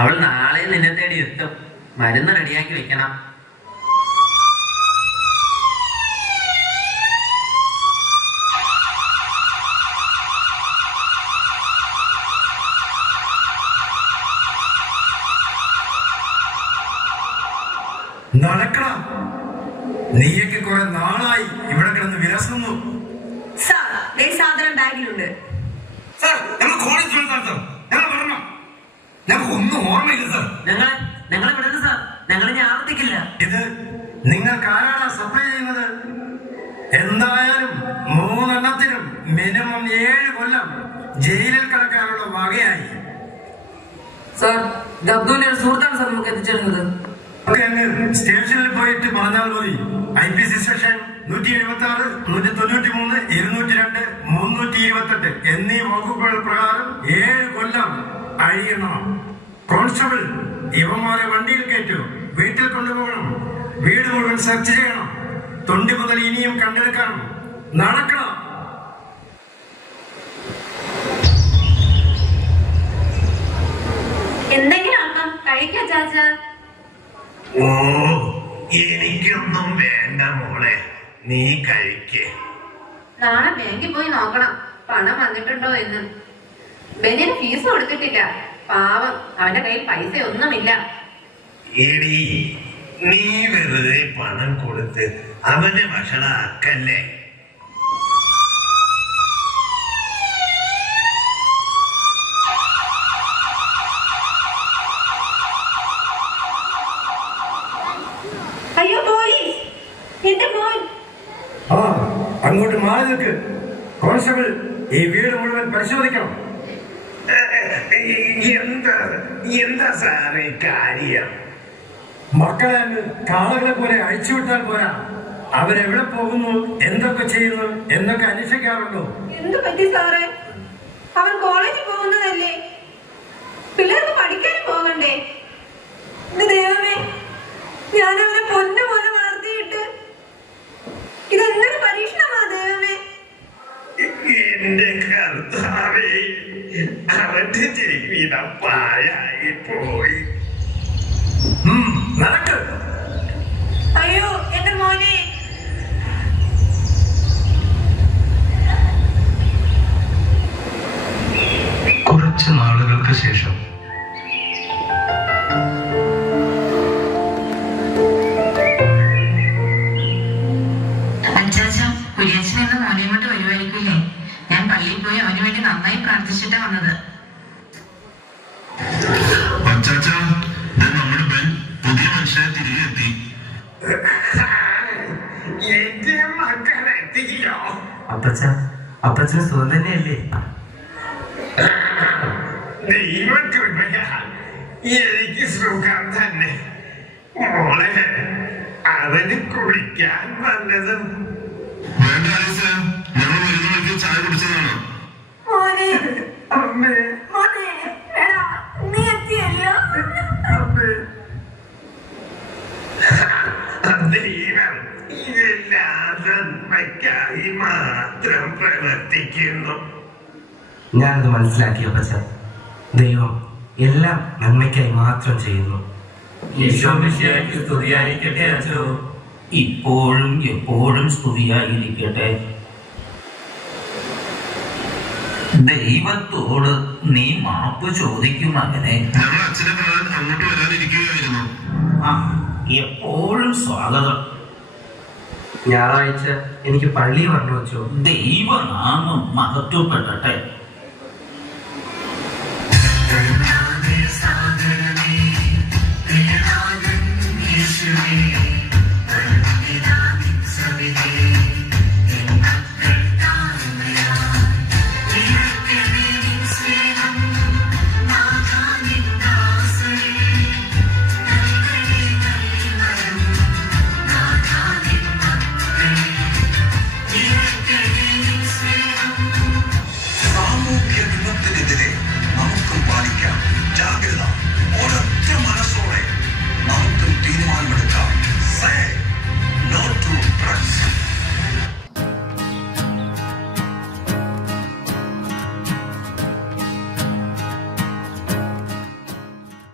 അവൾ നാളെ നിന്നെ തേടി എത്തും. മരുന്ന് റെഡിയാക്കി വെക്കണം. നടക്കണം. നീയൊക്കെ കുറെ നാളായി ഇവിടെ കിടന്ന് വിരസുന്നു. സാധനം ബാഗിലുണ്ട്. ഞങ്ങൾക്ക് ഒന്നും ഓർമ്മയില്ല സാർ. ഞങ്ങളെ വിടുന്നു സാർ, ഞങ്ങൾ ഇനി ആവർത്തിക്കില്ല. ഇത് നിങ്ങൾക്ക് ആരാണ് സപ്ലൈ ചെയ്യുന്നത്? എന്തായാലും 3 എണ്ണത്തിനും മിനിമം 7 കൊല്ലം ജയിലിൽ കിടക്കാനുള്ള വകയായി. സാർ, ഗബ്ദുവിന്റെ ഒരു സുഹൃത്താണ് സാർ നമുക്ക് എത്തിച്ചേരുന്നത്. സ്റ്റേഷനിൽ പോയിട്ട് പറഞ്ഞാൽ മതി. IPC സെക്ഷൻ 176, 193, 202, 328 എന്നീ വകുപ്പുകൾ പ്രകാരം 7 കൊല്ലം അഴിയണം. കോൺസ്റ്റബിൾ, ഇവന്മാരെ വണ്ടിയിൽ കയറ്റു, വീട്ടിൽ കൊണ്ടുപോകണം. വീട് മുഴുവൻ സെർച്ച് ചെയ്യണം. തൊണ്ടി മുതൽ ഇനിയും കണ്ടെടുക്കണം. നടക്കണം. എന്തെങ്കിലും ആക്കാം, കഴിക്കാം ചാച്ച. ഓ, എനിക്കൊന്നും വേണ്ട മോളെ, നീ കഴിക്കേ. നാളെ ബാങ്കിൽ പോയി നോക്കണം പണം വന്നിട്ടുണ്ടോ എന്ന്. ബെന്നിന് ഫീസ് കൊടുത്തിട്ടില്ല, പാവം, അവന്റെ കയ്യിൽ പൈസ ഒന്നുമില്ല. എടി, നീ വെറുതെ പണം കൊടുത്ത് അവന്റെ ഭക്ഷണാക്കല്ലേ. അയ്യോ പോലീസ്, എന്റെ മോൻ. അങ്ങോട്ട് മാറി നിൽക്ക്. കോൺസ്റ്റബിൾ, ഈ വീട് മുഴുവൻ പരിശോധിക്കണം. എന്താ സാറേ കാര്യം? മക്കളെ കാളകളെ പോലെ അഴിച്ചുവിട്ടാൽ പോരാ. അവരെവിടെ പോകുന്നു, എന്തൊക്കെ ചെയ്യുന്നു എന്നൊക്കെ അന്വേഷിക്കാറുണ്ടോ? എന്ത് പറ്റി സാറേ? അവൻ കോളേജിൽ പോകുന്നതല്ലേ, പിള്ളേർക്ക് പഠിക്കാനും പോകണ്ടേ? ദൈവമേ, ഞാൻ അവരെ പൊന്നുപോലെ വളർത്തിയിട്ട് ഇതെന്തൊരു പരീക്ഷണമാ ദൈവമേ. എന്റെ കർത്താവേ, അവന്റെ ജീവിതം പാഴായി പോയി. നടക്ക്. അയ്യോ എന്റെ മോനെ. കുറച്ച് നാളുകൾക്ക് ശേഷം കുര്യച്ചൻ എന്ന മോനെയുമോട്ട് വരുമായിരിക്കില്ലേ? ഞാൻ പള്ളിയിൽ പോയി അവന് വേണ്ടി നന്നായി പ്രാർത്ഥിച്ചിട്ടാ വന്നത്. നമ്മുടെ ബെൻ പുതിയ മനുഷ്യനെ തിരികെ എത്തി. എന്റെ മക്കൾ എത്തിയോ? അപ്പച്ചന് സുഖം തന്നെയല്ലേ? ദൈവകൃപയാൽ എനിക്ക് സുഖം തന്നെ. മോളെ, അവന് കുളിക്കാൻ വന്നതും വേണ്ട ആലീസ്, ഞങ്ങൾ വരുന്ന വഴിക്ക് ചായ കുടിച്ചതാണ്. മോനെ അമ്മേ, മോനെ എടാ നീ എത്തിയല്ലോ. അമ്മേ. ദൈവം എല്ലാ നന്മയ്ക്കായി മാത്രം പ്രവർത്തിക്കുന്നു. ഞാനത് മനസ്സിലാക്കി അപ്പച്ച. ദൈവം എല്ലാം നന്മയ്ക്കായി മാത്രം ചെയ്യുന്നു. ഈശോമിശിഹായ്ക്ക് സ്തുതിയായിരിക്കട്ടെ അച്ചോ. ഇപ്പോഴും എപ്പോഴും സ്തുതിയായിരിക്കട്ടെ. ദൈവത്തോട് നീ മാപ്പ് ചോദിക്കും മകനെ. ഞങ്ങൾ അച്ഛനെ കാണാൻ അങ്ങോട്ട് വരാനിരിക്കുകയായിരുന്നു. എപ്പോഴും സ്വാഗതം. ഞായറാഴ്ച എനിക്ക് പള്ളി പറഞ്ഞു വെച്ചോ. ദൈവനാമം മഹത്വപ്പെടട്ടെ. സാഗരമേ, യേശുവേ